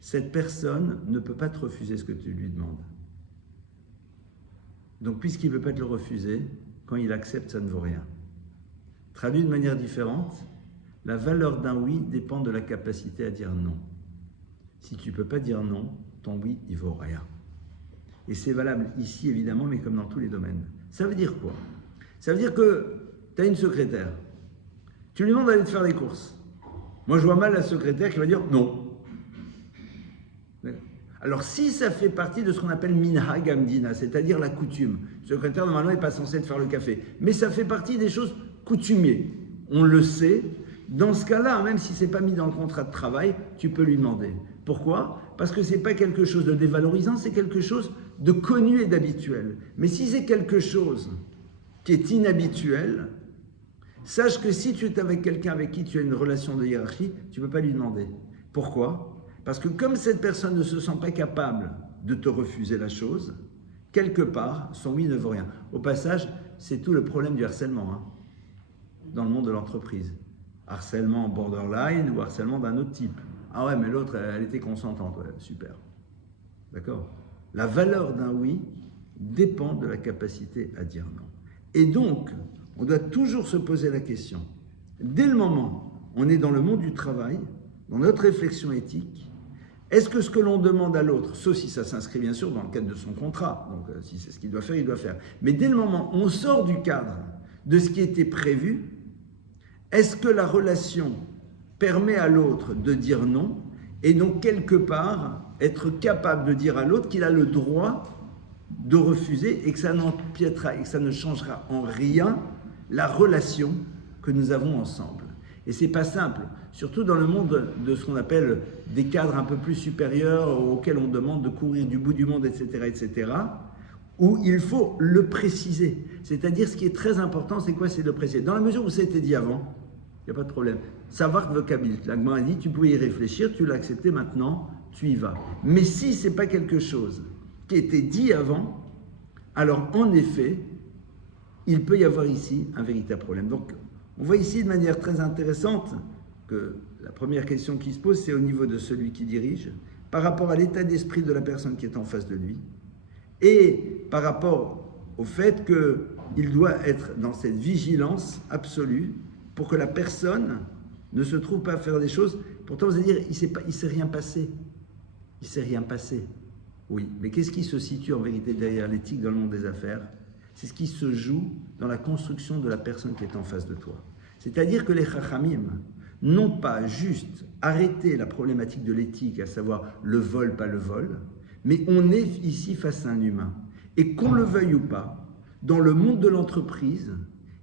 cette personne ne peut pas te refuser ce que tu lui demandes. Donc, puisqu'il ne peut pas te le refuser, quand il accepte, ça ne vaut rien. Traduit de manière différente, la valeur d'un oui dépend de la capacité à dire non. Si tu ne peux pas dire non, ton oui, il ne vaut rien. Et c'est valable ici, évidemment, mais comme dans tous les domaines. Ça veut dire quoi? Ça veut dire que tu as une secrétaire. Tu lui demandes d'aller te faire des courses. Moi, je vois mal la secrétaire qui va dire non. Alors, si ça fait partie de ce qu'on appelle minhag amdina, c'est-à-dire la coutume, le secrétaire, normalement, n'est pas censé te faire le café, mais ça fait partie des choses coutumières. On le sait. Dans ce cas-là, même si ce n'est pas mis dans le contrat de travail, tu peux lui demander. Pourquoi? Parce que ce n'est pas quelque chose de dévalorisant, c'est quelque chose de connu et d'habituel. Mais si c'est quelque chose qui est inhabituel, sache que si tu es avec quelqu'un avec qui tu as une relation de hiérarchie, tu ne peux pas lui demander. Pourquoi? Parce que comme cette personne ne se sent pas capable de te refuser la chose, quelque part, son oui ne vaut rien. Au passage, c'est tout le problème du harcèlement dans le monde de l'entreprise. Harcèlement borderline ou harcèlement d'un autre type. Ah ouais, mais l'autre, elle était consentante. Ouais, super. D'accord? La valeur d'un oui dépend de la capacité à dire non. Et donc, on doit toujours se poser la question. Dès le moment où on est dans le monde du travail, dans notre réflexion éthique, est-ce que ce que l'on demande à l'autre, sauf si ça s'inscrit bien sûr dans le cadre de son contrat, donc si c'est ce qu'il doit faire, il doit faire. Mais dès le moment où on sort du cadre de ce qui était prévu, est-ce que la relation permet à l'autre de dire non et donc quelque part être capable de dire à l'autre qu'il a le droit de refuser et que ça n'empiétera et que ça ne changera en rien la relation que nous avons ensemble. Et c'est pas simple, surtout dans le monde de ce qu'on appelle des cadres un peu plus supérieurs auxquels on demande de courir du bout du monde, etc., où il faut le préciser. C'est-à-dire, ce qui est très important, c'est quoi? C'est de le préciser. Dans la mesure où c'était dit avant, il n'y a pas de problème. Savoir vocabulaire. L'Agma a dit, tu pouvais y réfléchir, tu l'as accepté maintenant, tu y vas. Mais si ce n'est pas quelque chose qui était dit avant, alors en effet, il peut y avoir ici un véritable problème. Donc, on voit ici de manière très intéressante que la première question qui se pose, c'est au niveau de celui qui dirige, par rapport à l'état d'esprit de la personne qui est en face de lui, et par rapport au fait qu'il doit être dans cette vigilance absolue pour que la personne ne se trouve pas à faire des choses. Pourtant, vous allez dire, il ne s'est rien passé. Il ne s'est rien passé. Oui, mais qu'est-ce qui se situe en vérité derrière l'éthique dans le monde des affaires? C'est ce qui se joue dans la construction de la personne qui est en face de toi. C'est-à-dire que les chachamim n'ont pas juste arrêté la problématique de l'éthique, à savoir le vol, pas le vol, mais on est ici face à un humain. Et qu'on le veuille ou pas, dans le monde de l'entreprise,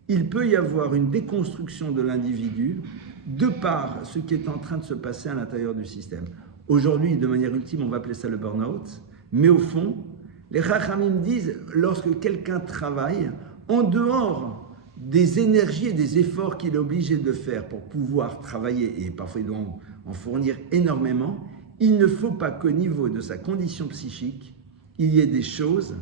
il peut y avoir une déconstruction de l'individu de par ce qui est en train de se passer à l'intérieur du système. Aujourd'hui, de manière ultime, on va appeler ça le burn-out, mais au fond, les Chachamim disent, lorsque quelqu'un travaille, en dehors des énergies et des efforts qu'il est obligé de faire pour pouvoir travailler, et parfois il doit en fournir énormément, il ne faut pas qu'au niveau de sa condition psychique, il y ait des choses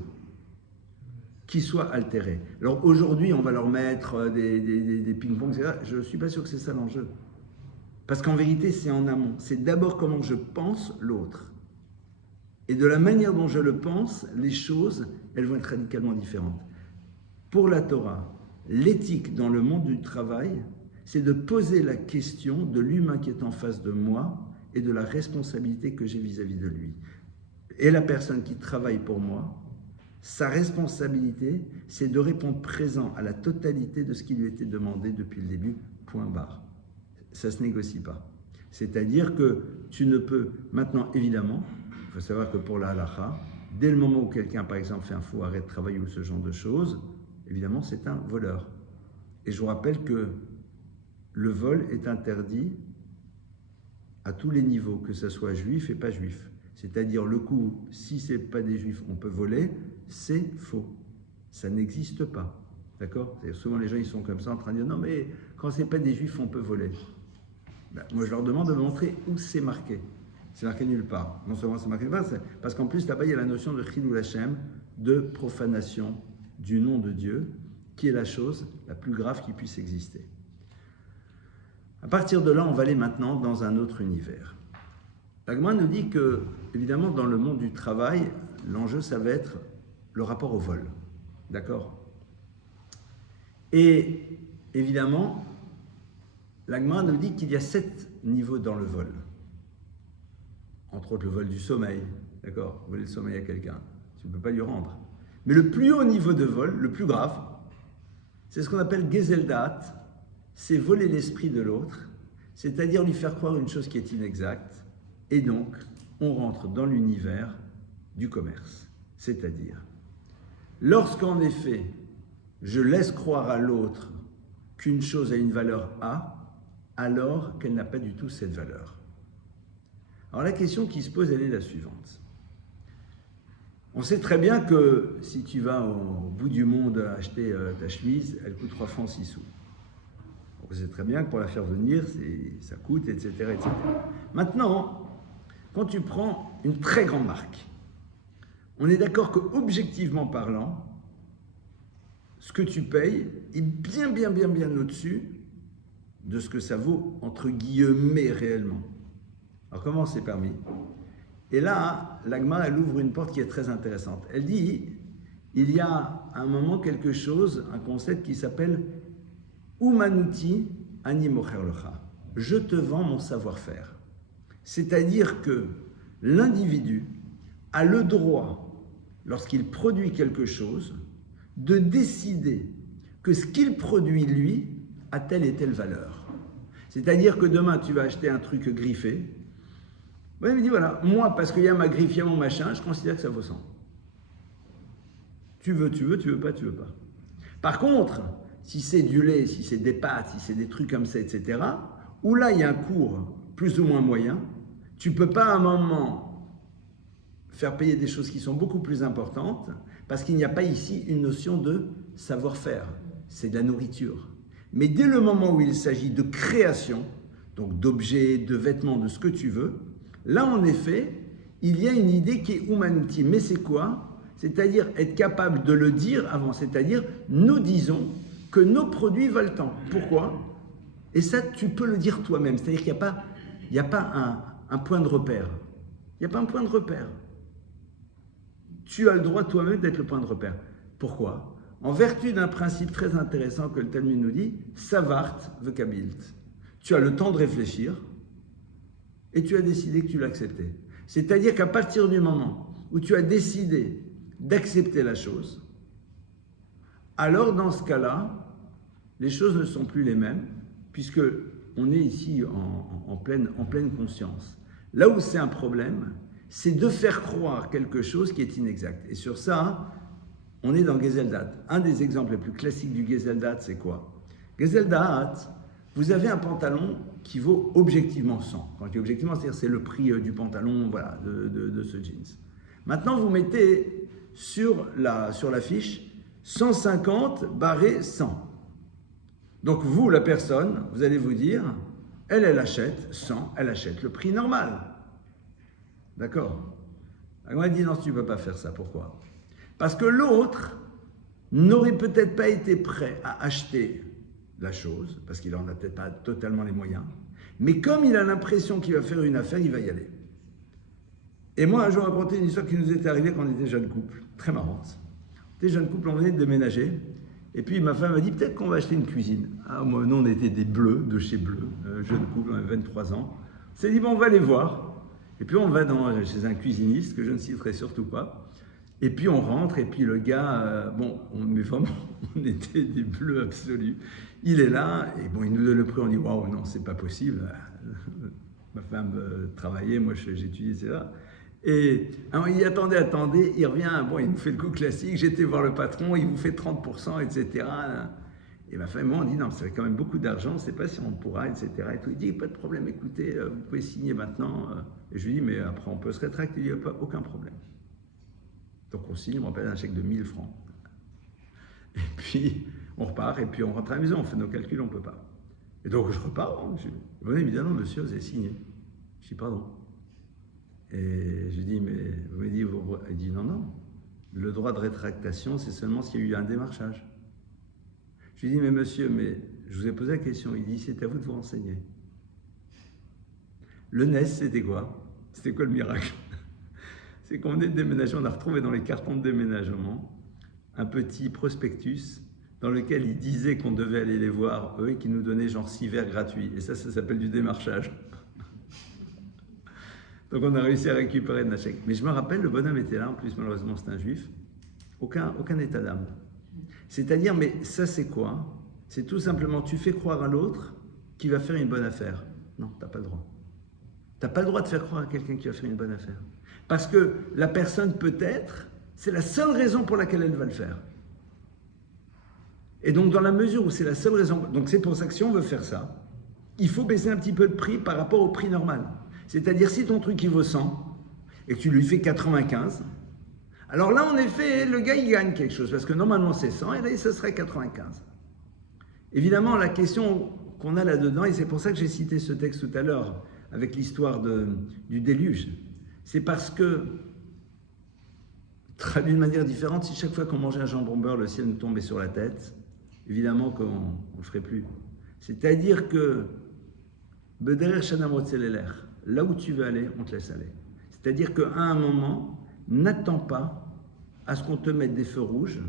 qui soient altérées. Alors aujourd'hui, on va leur mettre des ping-pong, etc. Je ne suis pas sûr que c'est ça l'enjeu. Parce qu'en vérité, c'est en amont. C'est d'abord comment je pense l'autre. Et de la manière dont je le pense, les choses, elles vont être radicalement différentes. Pour la Torah, l'éthique dans le monde du travail, c'est de poser la question de l'humain qui est en face de moi et de la responsabilité que j'ai vis-à-vis de lui. Et la personne qui travaille pour moi, sa responsabilité, c'est de répondre présent à la totalité de ce qui lui était demandé depuis le début, point barre. Ça ne se négocie pas. C'est-à-dire que tu ne peux, maintenant évidemment, il faut savoir que pour la halakha, dès le moment où quelqu'un, par exemple, fait un faux arrêt de travail ou ce genre de choses, évidemment, c'est un voleur. Et je vous rappelle que le vol est interdit à tous les niveaux, que ce soit juif et pas juif. C'est-à-dire le coup, si ce n'est pas des juifs, on peut voler, c'est faux. Ça n'existe pas. D'accord? Souvent les gens ils sont comme ça en train de dire non mais quand ce n'est pas des juifs, on peut voler. Ben, moi je leur demande de me montrer où c'est marqué. C'est marqué nulle part. Non seulement c'est marqué nulle part, parce qu'en plus là-bas il y a la notion de chilul Hashem, de profanation du nom de Dieu, qui est la chose la plus grave qui puisse exister. À partir de là, on va aller maintenant dans un autre univers. La Gemara nous dit que, évidemment, dans le monde du travail, l'enjeu, ça va être le rapport au vol. D'accord? Et, évidemment, la Gemara nous dit qu'il y a 7 niveaux dans le vol. Entre autres, le vol du sommeil. D'accord? Voler le sommeil à quelqu'un. tu ne peux pas lui rendre. Mais le plus haut niveau de vol, le plus grave, c'est ce qu'on appelle Geseldat, c'est voler l'esprit de l'autre, c'est-à-dire lui faire croire une chose qui est inexacte, et donc on rentre dans l'univers du commerce. C'est-à-dire, lorsqu'en effet, je laisse croire à l'autre qu'une chose a une valeur A, alors qu'elle n'a pas du tout cette valeur. Alors la question qui se pose, elle est la suivante. On sait très bien que si tu vas au bout du monde acheter ta chemise, elle coûte 3 francs 6 sous. On sait très bien que pour la faire venir, ça coûte, etc., etc. Maintenant, quand tu prends une très grande marque, on est d'accord qu'objectivement parlant, ce que tu payes est bien au-dessus de ce que ça vaut, entre guillemets, réellement. Alors comment c'est permis? Et là, l'Agma, elle ouvre une porte qui est très intéressante. Elle dit, il y a à un moment quelque chose, un concept qui s'appelle Umanuti ani mocher lecha. Je te vends mon savoir-faire. C'est-à-dire que l'individu a le droit, lorsqu'il produit quelque chose, de décider que ce qu'il produit, lui, a telle et telle valeur. C'est-à-dire que demain, tu vas acheter un truc griffé. Ouais, il me dit, voilà, moi, parce qu'il y a ma griffe, il y a mon machin, je considère que ça vaut 100. Tu veux pas, tu veux pas. Par contre, si c'est du lait, si c'est des pâtes, si c'est des trucs comme ça, etc., où là, il y a un cours plus ou moins moyen, tu ne peux pas à un moment faire payer des choses qui sont beaucoup plus importantes, parce qu'il n'y a pas ici une notion de savoir-faire. C'est de la nourriture. Mais dès le moment où il s'agit de création, donc d'objets, de vêtements, de ce que tu veux, là, en effet, il y a une idée qui est humanuti. Mais c'est quoi? C'est-à-dire être capable de le dire avant. C'est-à-dire, nous disons que nos produits valent tant. Pourquoi? Et ça, tu peux le dire toi-même. C'est-à-dire qu'il n'y a pas un point de repère. Il n'y a pas un point de repère. Tu as le droit toi-même d'être le point de repère. Pourquoi? En vertu d'un principe très intéressant que le Talmud nous dit, savart vekabilt. Tu as le temps de réfléchir et tu as décidé que tu l'acceptais. C'est-à-dire qu'à partir du moment où tu as décidé d'accepter la chose, alors dans ce cas-là, les choses ne sont plus les mêmes, puisque on est ici en pleine conscience. Là où c'est un problème, c'est de faire croire quelque chose qui est inexact. Et sur ça, on est dans Geseldat. Un des exemples les plus classiques du Geseldat, c'est quoi? Geseldat, vous avez un pantalon qui vaut objectivement 100. Quand je dis objectivement, c'est-à-dire c'est le prix du pantalon, voilà, de ce jeans. Maintenant, vous mettez sur la fiche 150 barré 100. Donc vous, la personne, vous allez vous dire, elle achète 100, elle achète le prix normal. D'accord? Alors on a dit non, tu ne peux pas faire ça. Pourquoi? Parce que l'autre n'aurait peut-être pas été prêt à acheter la chose, parce qu'il n'en a peut-être pas totalement les moyens, mais comme il a l'impression qu'il va faire une affaire, il va y aller. Et moi, un jour, raconté une histoire qui nous était arrivée quand on était jeune couple, très marrante. On était jeune couple, on venait de déménager, et puis ma femme m'a dit, peut-être qu'on va acheter une cuisine. Ah, moi, nous, on était des Bleus, de chez Bleu, jeune couple, on avait 23 ans. On s'est dit, bon, on va aller voir. Et puis on va chez un cuisiniste, que je ne citerai surtout pas. Et puis on rentre, et puis le gars, mais vraiment, on était des Bleus absolus. Il est là, et bon, il nous donne le prix, on dit, waouh, non, c'est pas possible. Ma femme travaillait, moi j'étudiais, etc. Et alors, il attendait, il revient, bon, il nous fait le coup classique, j'étais voir le patron, il vous fait 30%, etc. Et ma femme et moi, on dit, non, ça fait quand même beaucoup d'argent, je ne sais pas si on pourra, etc. Et tout. Il dit, pas de problème, écoutez, vous pouvez signer maintenant. Et je lui dis, mais après, on peut se rétracter. Il n'y a pas aucun problème. Donc on signe, on rappelle un chèque de 1000 francs. Et puis, on repart, et puis on rentre à la maison, on fait nos calculs, on ne peut pas. Et donc je repars, je dis, bon, évidemment, monsieur, vous avez signé. Je dis, pardon. Et je dis, mais vous m'avez dit, il dit, non, le droit de rétractation, c'est seulement s'il y a eu un démarchage. Je lui dis, mais monsieur, mais je vous ai posé la question. Il dit, c'est à vous de vous renseigner. Le NES, c'était quoi? C'était quoi le miracle? C'est qu'on venait de déménager, on a retrouvé dans les cartons de déménagement un petit prospectus dans lequel ils disaient qu'on devait aller les voir, eux, et qu'ils nous donnaient genre 6 verres gratuits. Et ça s'appelle du démarchage. Donc on a réussi à récupérer Nashek. Mais je me rappelle, le bonhomme était là, en plus malheureusement c'est un juif. Aucun état d'âme. C'est-à-dire, mais ça c'est quoi? C'est tout simplement, tu fais croire à l'autre qu'il va faire une bonne affaire. Non, tu n'as pas le droit. Tu n'as pas le droit de faire croire à quelqu'un qui va faire une bonne affaire. Parce que la personne peut-être, c'est la seule raison pour laquelle elle va le faire. Et donc dans la mesure où c'est la seule raison, donc c'est pour ça que si on veut faire ça, il faut baisser un petit peu de prix par rapport au prix normal. C'est-à-dire si ton truc il vaut 100 et que tu lui fais 95, alors là en effet le gars il gagne quelque chose parce que normalement c'est 100 et là ce serait 95. Évidemment la question qu'on a là-dedans, et c'est pour ça que j'ai cité ce texte tout à l'heure avec l'histoire du déluge, c'est parce que, traduit de manière différente, si chaque fois qu'on mangeait un jambon beurre le ciel nous tombait sur la tête, évidemment qu'on ne le ferait plus. C'est-à-dire que là où tu veux aller, on te laisse aller. C'est-à-dire qu'à un moment, n'attends pas à ce qu'on te mette des feux rouges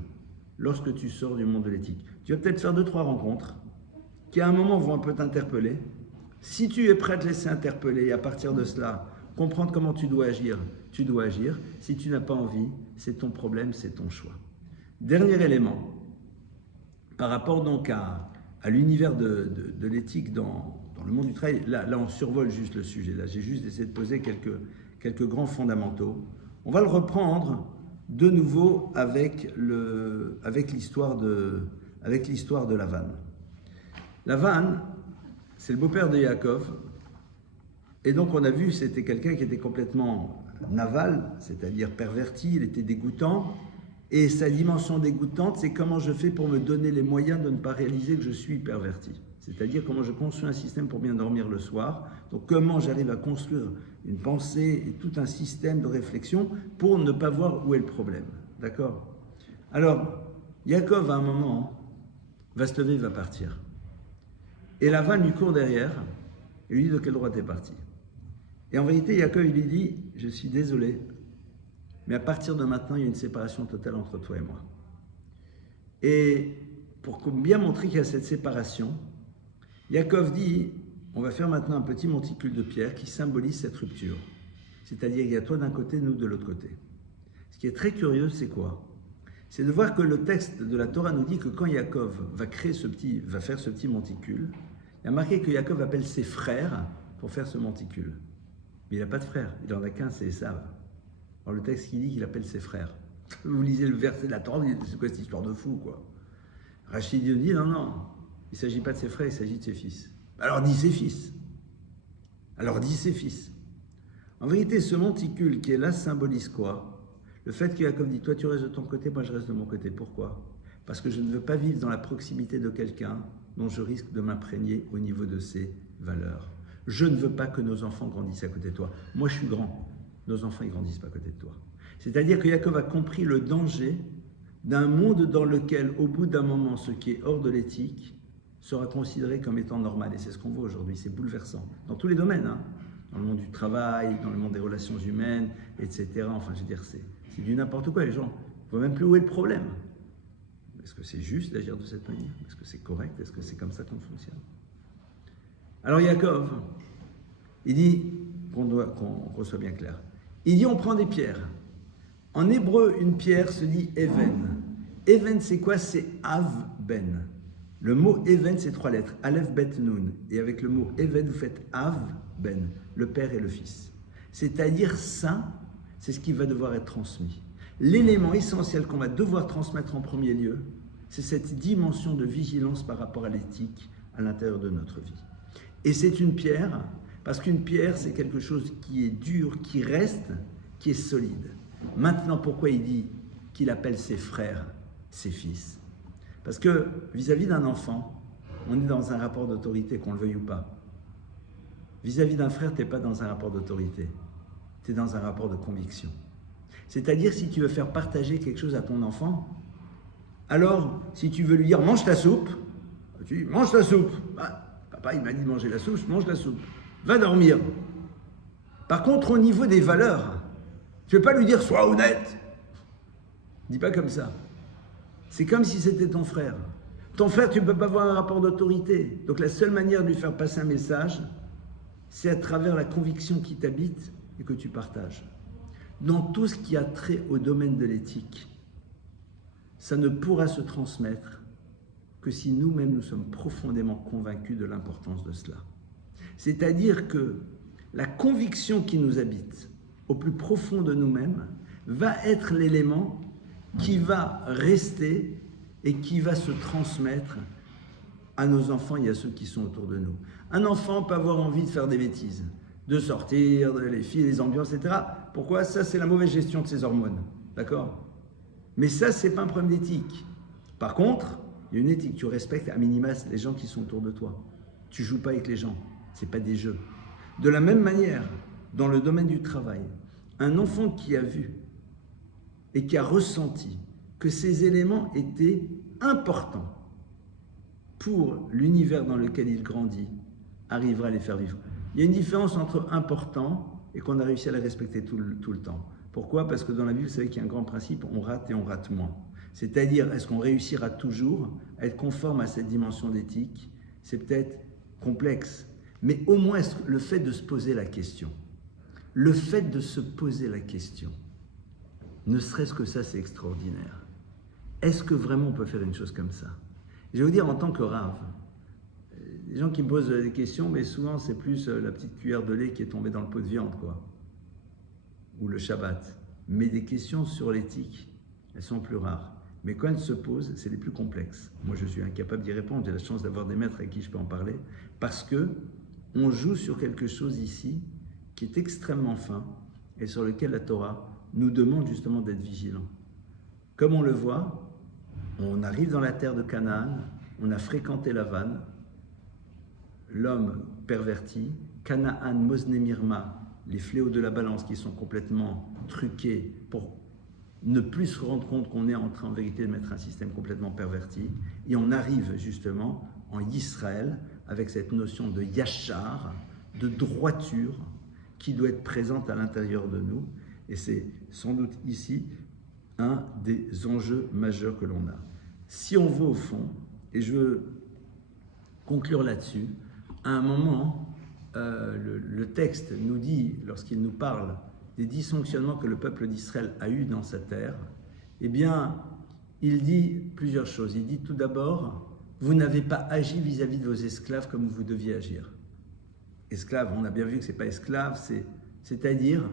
lorsque tu sors du monde de l'éthique. Tu vas peut-être faire 2-3 rencontres qui à un moment vont un peu t'interpeller. Si tu es prêt à te laisser interpeller et à partir de cela, comprendre comment tu dois agir, tu dois agir. Si tu n'as pas envie, c'est ton problème, c'est ton choix. Dernier élément, par rapport donc à l'univers de l'éthique dans le monde du travail, là on survole juste le sujet, là j'ai juste essayé de poser quelques grands fondamentaux. On va le reprendre de nouveau avec l'histoire de Lavan. Lavan, c'est le beau-père de Yaakov, et donc on a vu c'était quelqu'un qui était complètement naval, c'est-à-dire perverti, il était dégoûtant. Et sa dimension dégoûtante, c'est comment je fais pour me donner les moyens de ne pas réaliser que je suis perverti. C'est-à-dire comment je construis un système pour bien dormir le soir. Donc comment j'arrive à construire une pensée et tout un système de réflexion pour ne pas voir où est le problème. D'accord? Alors, Yaakov, à un moment, va se lever, il va partir. Et Lavan lui court derrière et lui dit de quel droit t'es parti. Et en vérité, Yaakov, il lui dit, je suis désolé, mais à partir de maintenant, il y a une séparation totale entre toi et moi. Et pour bien montrer qu'il y a cette séparation, Yaakov dit, on va faire maintenant un petit monticule de pierre qui symbolise cette rupture. C'est-à-dire, il y a toi d'un côté, nous de l'autre côté. Ce qui est très curieux, c'est quoi? C'est de voir que le texte de la Torah nous dit que quand Yaakov va faire ce petit monticule, il y a marqué que Yaakov appelle ses frères pour faire ce monticule. Mais il n'a pas de frères, il n'en a qu'un, c'est Esav. Alors le texte qui dit qu'il appelle ses frères. Vous lisez le verset de la Torah, vous dites, c'est quoi cette histoire de fou, quoi? Rachid dit, non, il ne s'agit pas de ses frères, il s'agit de ses fils. Alors dis ses fils. En vérité, ce monticule qui est là symbolise quoi? Le fait que Yaakov dit, toi tu restes de ton côté, moi je reste de mon côté. Pourquoi? Parce que je ne veux pas vivre dans la proximité de quelqu'un dont je risque de m'imprégner au niveau de ses valeurs. Je ne veux pas que nos enfants grandissent à côté de toi. Moi je suis grand. Nos enfants ne grandissent pas à côté de toi. C'est-à-dire que Yaakov a compris le danger d'un monde dans lequel, au bout d'un moment, ce qui est hors de l'éthique sera considéré comme étant normal. Et c'est ce qu'on voit aujourd'hui, c'est bouleversant. Dans tous les domaines, hein. Dans le monde du travail, dans le monde des relations humaines, etc. Enfin, je veux dire, c'est du n'importe quoi. Les gens ne voient même plus où est le problème. Est-ce que c'est juste d'agir de cette manière? Est-ce que c'est correct? Est-ce que c'est comme ça qu'on fonctionne? Alors Yaakov, il dit qu'on soit bien clair. Il dit on prend des pierres. En hébreu, une pierre se dit even. Even, c'est quoi? C'est Av Ben. Le mot even, c'est 3 lettres. Aleph, Bet, Nun. Et avec le mot even, vous faites Av Ben, le père et le fils. C'est-à-dire ça, c'est ce qui va devoir être transmis. L'élément essentiel qu'on va devoir transmettre en premier lieu, c'est cette dimension de vigilance par rapport à l'éthique à l'intérieur de notre vie. Et c'est une pierre. Parce qu'une pierre, c'est quelque chose qui est dur, qui reste, qui est solide. Maintenant, pourquoi il dit qu'il appelle ses frères, ses fils? Parce que vis-à-vis d'un enfant, on est dans un rapport d'autorité, qu'on le veuille ou pas. Vis-à-vis d'un frère, tu n'es pas dans un rapport d'autorité. Tu es dans un rapport de conviction. C'est-à-dire, si tu veux faire partager quelque chose à ton enfant, alors, si tu veux lui dire « mange ta soupe », tu dis « mange ta soupe ». Papa, il m'a dit de manger la soupe, je mange la soupe. Va dormir. Par contre, au niveau des valeurs, tu ne veux pas lui dire « sois honnête ». Dis pas comme ça. C'est comme si c'était ton frère. Ton frère, tu ne peux pas avoir un rapport d'autorité. Donc la seule manière de lui faire passer un message, c'est à travers la conviction qui t'habite et que tu partages. Dans tout ce qui a trait au domaine de l'éthique, ça ne pourra se transmettre que si nous-mêmes nous sommes profondément convaincus de l'importance de cela. C'est-à-dire que la conviction qui nous habite au plus profond de nous-mêmes va être l'élément qui va rester et qui va se transmettre à nos enfants et à ceux qui sont autour de nous. Un enfant peut avoir envie de faire des bêtises, de sortir, les filles, les ambiances, etc. Pourquoi? Ça, c'est la mauvaise gestion de ses hormones. D'accord? Mais ça, c'est pas un problème d'éthique. Par contre, il y a une éthique. Tu respectes à minima les gens qui sont autour de toi. Tu joues pas avec les gens. C'est pas des jeux. De la même manière, dans le domaine du travail, un enfant qui a vu et qui a ressenti que ces éléments étaient importants pour l'univers dans lequel il grandit, arrivera à les faire vivre. Il y a une différence entre important et qu'on a réussi à les respecter tout le temps. Pourquoi? Parce que dans la vie, vous savez qu'il y a un grand principe, on rate et on rate moins. C'est-à-dire, est-ce qu'on réussira toujours à être conforme à cette dimension d'éthique? C'est peut-être complexe, mais au moins le fait de se poser la question, le fait de se poser la question, ne serait-ce que ça, c'est extraordinaire. Est-ce que vraiment on peut faire une chose comme ça? Je vais vous dire, en tant que rave, les gens qui me posent des questions, mais souvent c'est plus la petite cuillère de lait qui est tombée dans le pot de viande, quoi, ou le Shabbat. Mais des questions sur l'éthique, elles sont plus rares. Mais quand elles se posent, c'est les plus complexes. Moi, je suis incapable d'y répondre. J'ai la chance d'avoir des maîtres avec qui je peux en parler, parce que on joue sur quelque chose ici qui est extrêmement fin et sur lequel la Torah nous demande justement d'être vigilants. Comme on le voit, on arrive dans la terre de Canaan, on a fréquenté la vanne, l'homme perverti, Canaan, Mosne Mirma, les fléaux de la balance qui sont complètement truqués pour ne plus se rendre compte qu'on est en train en vérité de mettre un système complètement perverti. Et on arrive justement en Israël avec cette notion de yachar, de droiture qui doit être présente à l'intérieur de nous. Et c'est sans doute ici un des enjeux majeurs que l'on a. Si on va au fond, et je veux conclure là-dessus, à un moment, le texte nous dit, lorsqu'il nous parle des dysfonctionnements que le peuple d'Israël a eu dans sa terre, eh bien, il dit plusieurs choses. Il dit tout d'abord, vous n'avez pas agi vis-à-vis de vos esclaves comme vous deviez agir. Esclaves, on a bien vu que ce n'est pas esclave, c'est-à-dire,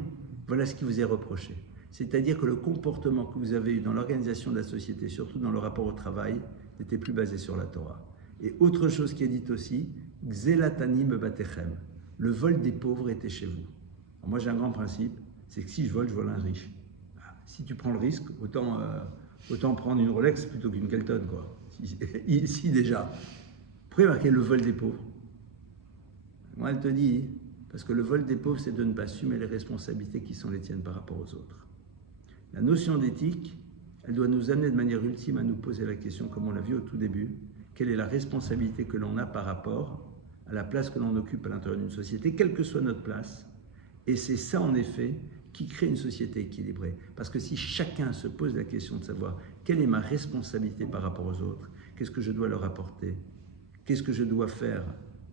voilà ce qui vous est reproché. C'est-à-dire que le comportement que vous avez eu dans l'organisation de la société, surtout dans le rapport au travail, n'était plus basé sur la Torah. Et autre chose qui est dite aussi, Xelatani me batechem, le vol des pauvres était chez vous. Alors moi j'ai un grand principe, c'est que si je vole un riche. Si tu prends le risque, autant prendre une Rolex plutôt qu'une Kelton, quoi. Ici déjà. Pourquoi marquer le vol des pauvres? Moi elle te dit, parce que le vol des pauvres c'est de ne pas assumer les responsabilités qui sont les tiennes par rapport aux autres. La notion d'éthique, elle doit nous amener de manière ultime à nous poser la question, comme on l'a vu au tout début, quelle est la responsabilité que l'on a par rapport à la place que l'on occupe à l'intérieur d'une société, quelle que soit notre place. Et c'est ça, en effet, qui crée une société équilibrée. Parce que si chacun se pose la question de savoir quelle est ma responsabilité par rapport aux autres, qu'est-ce que je dois leur apporter, qu'est-ce que je dois faire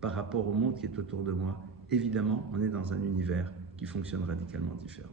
par rapport au monde qui est autour de moi, évidemment, on est dans un univers qui fonctionne radicalement différent.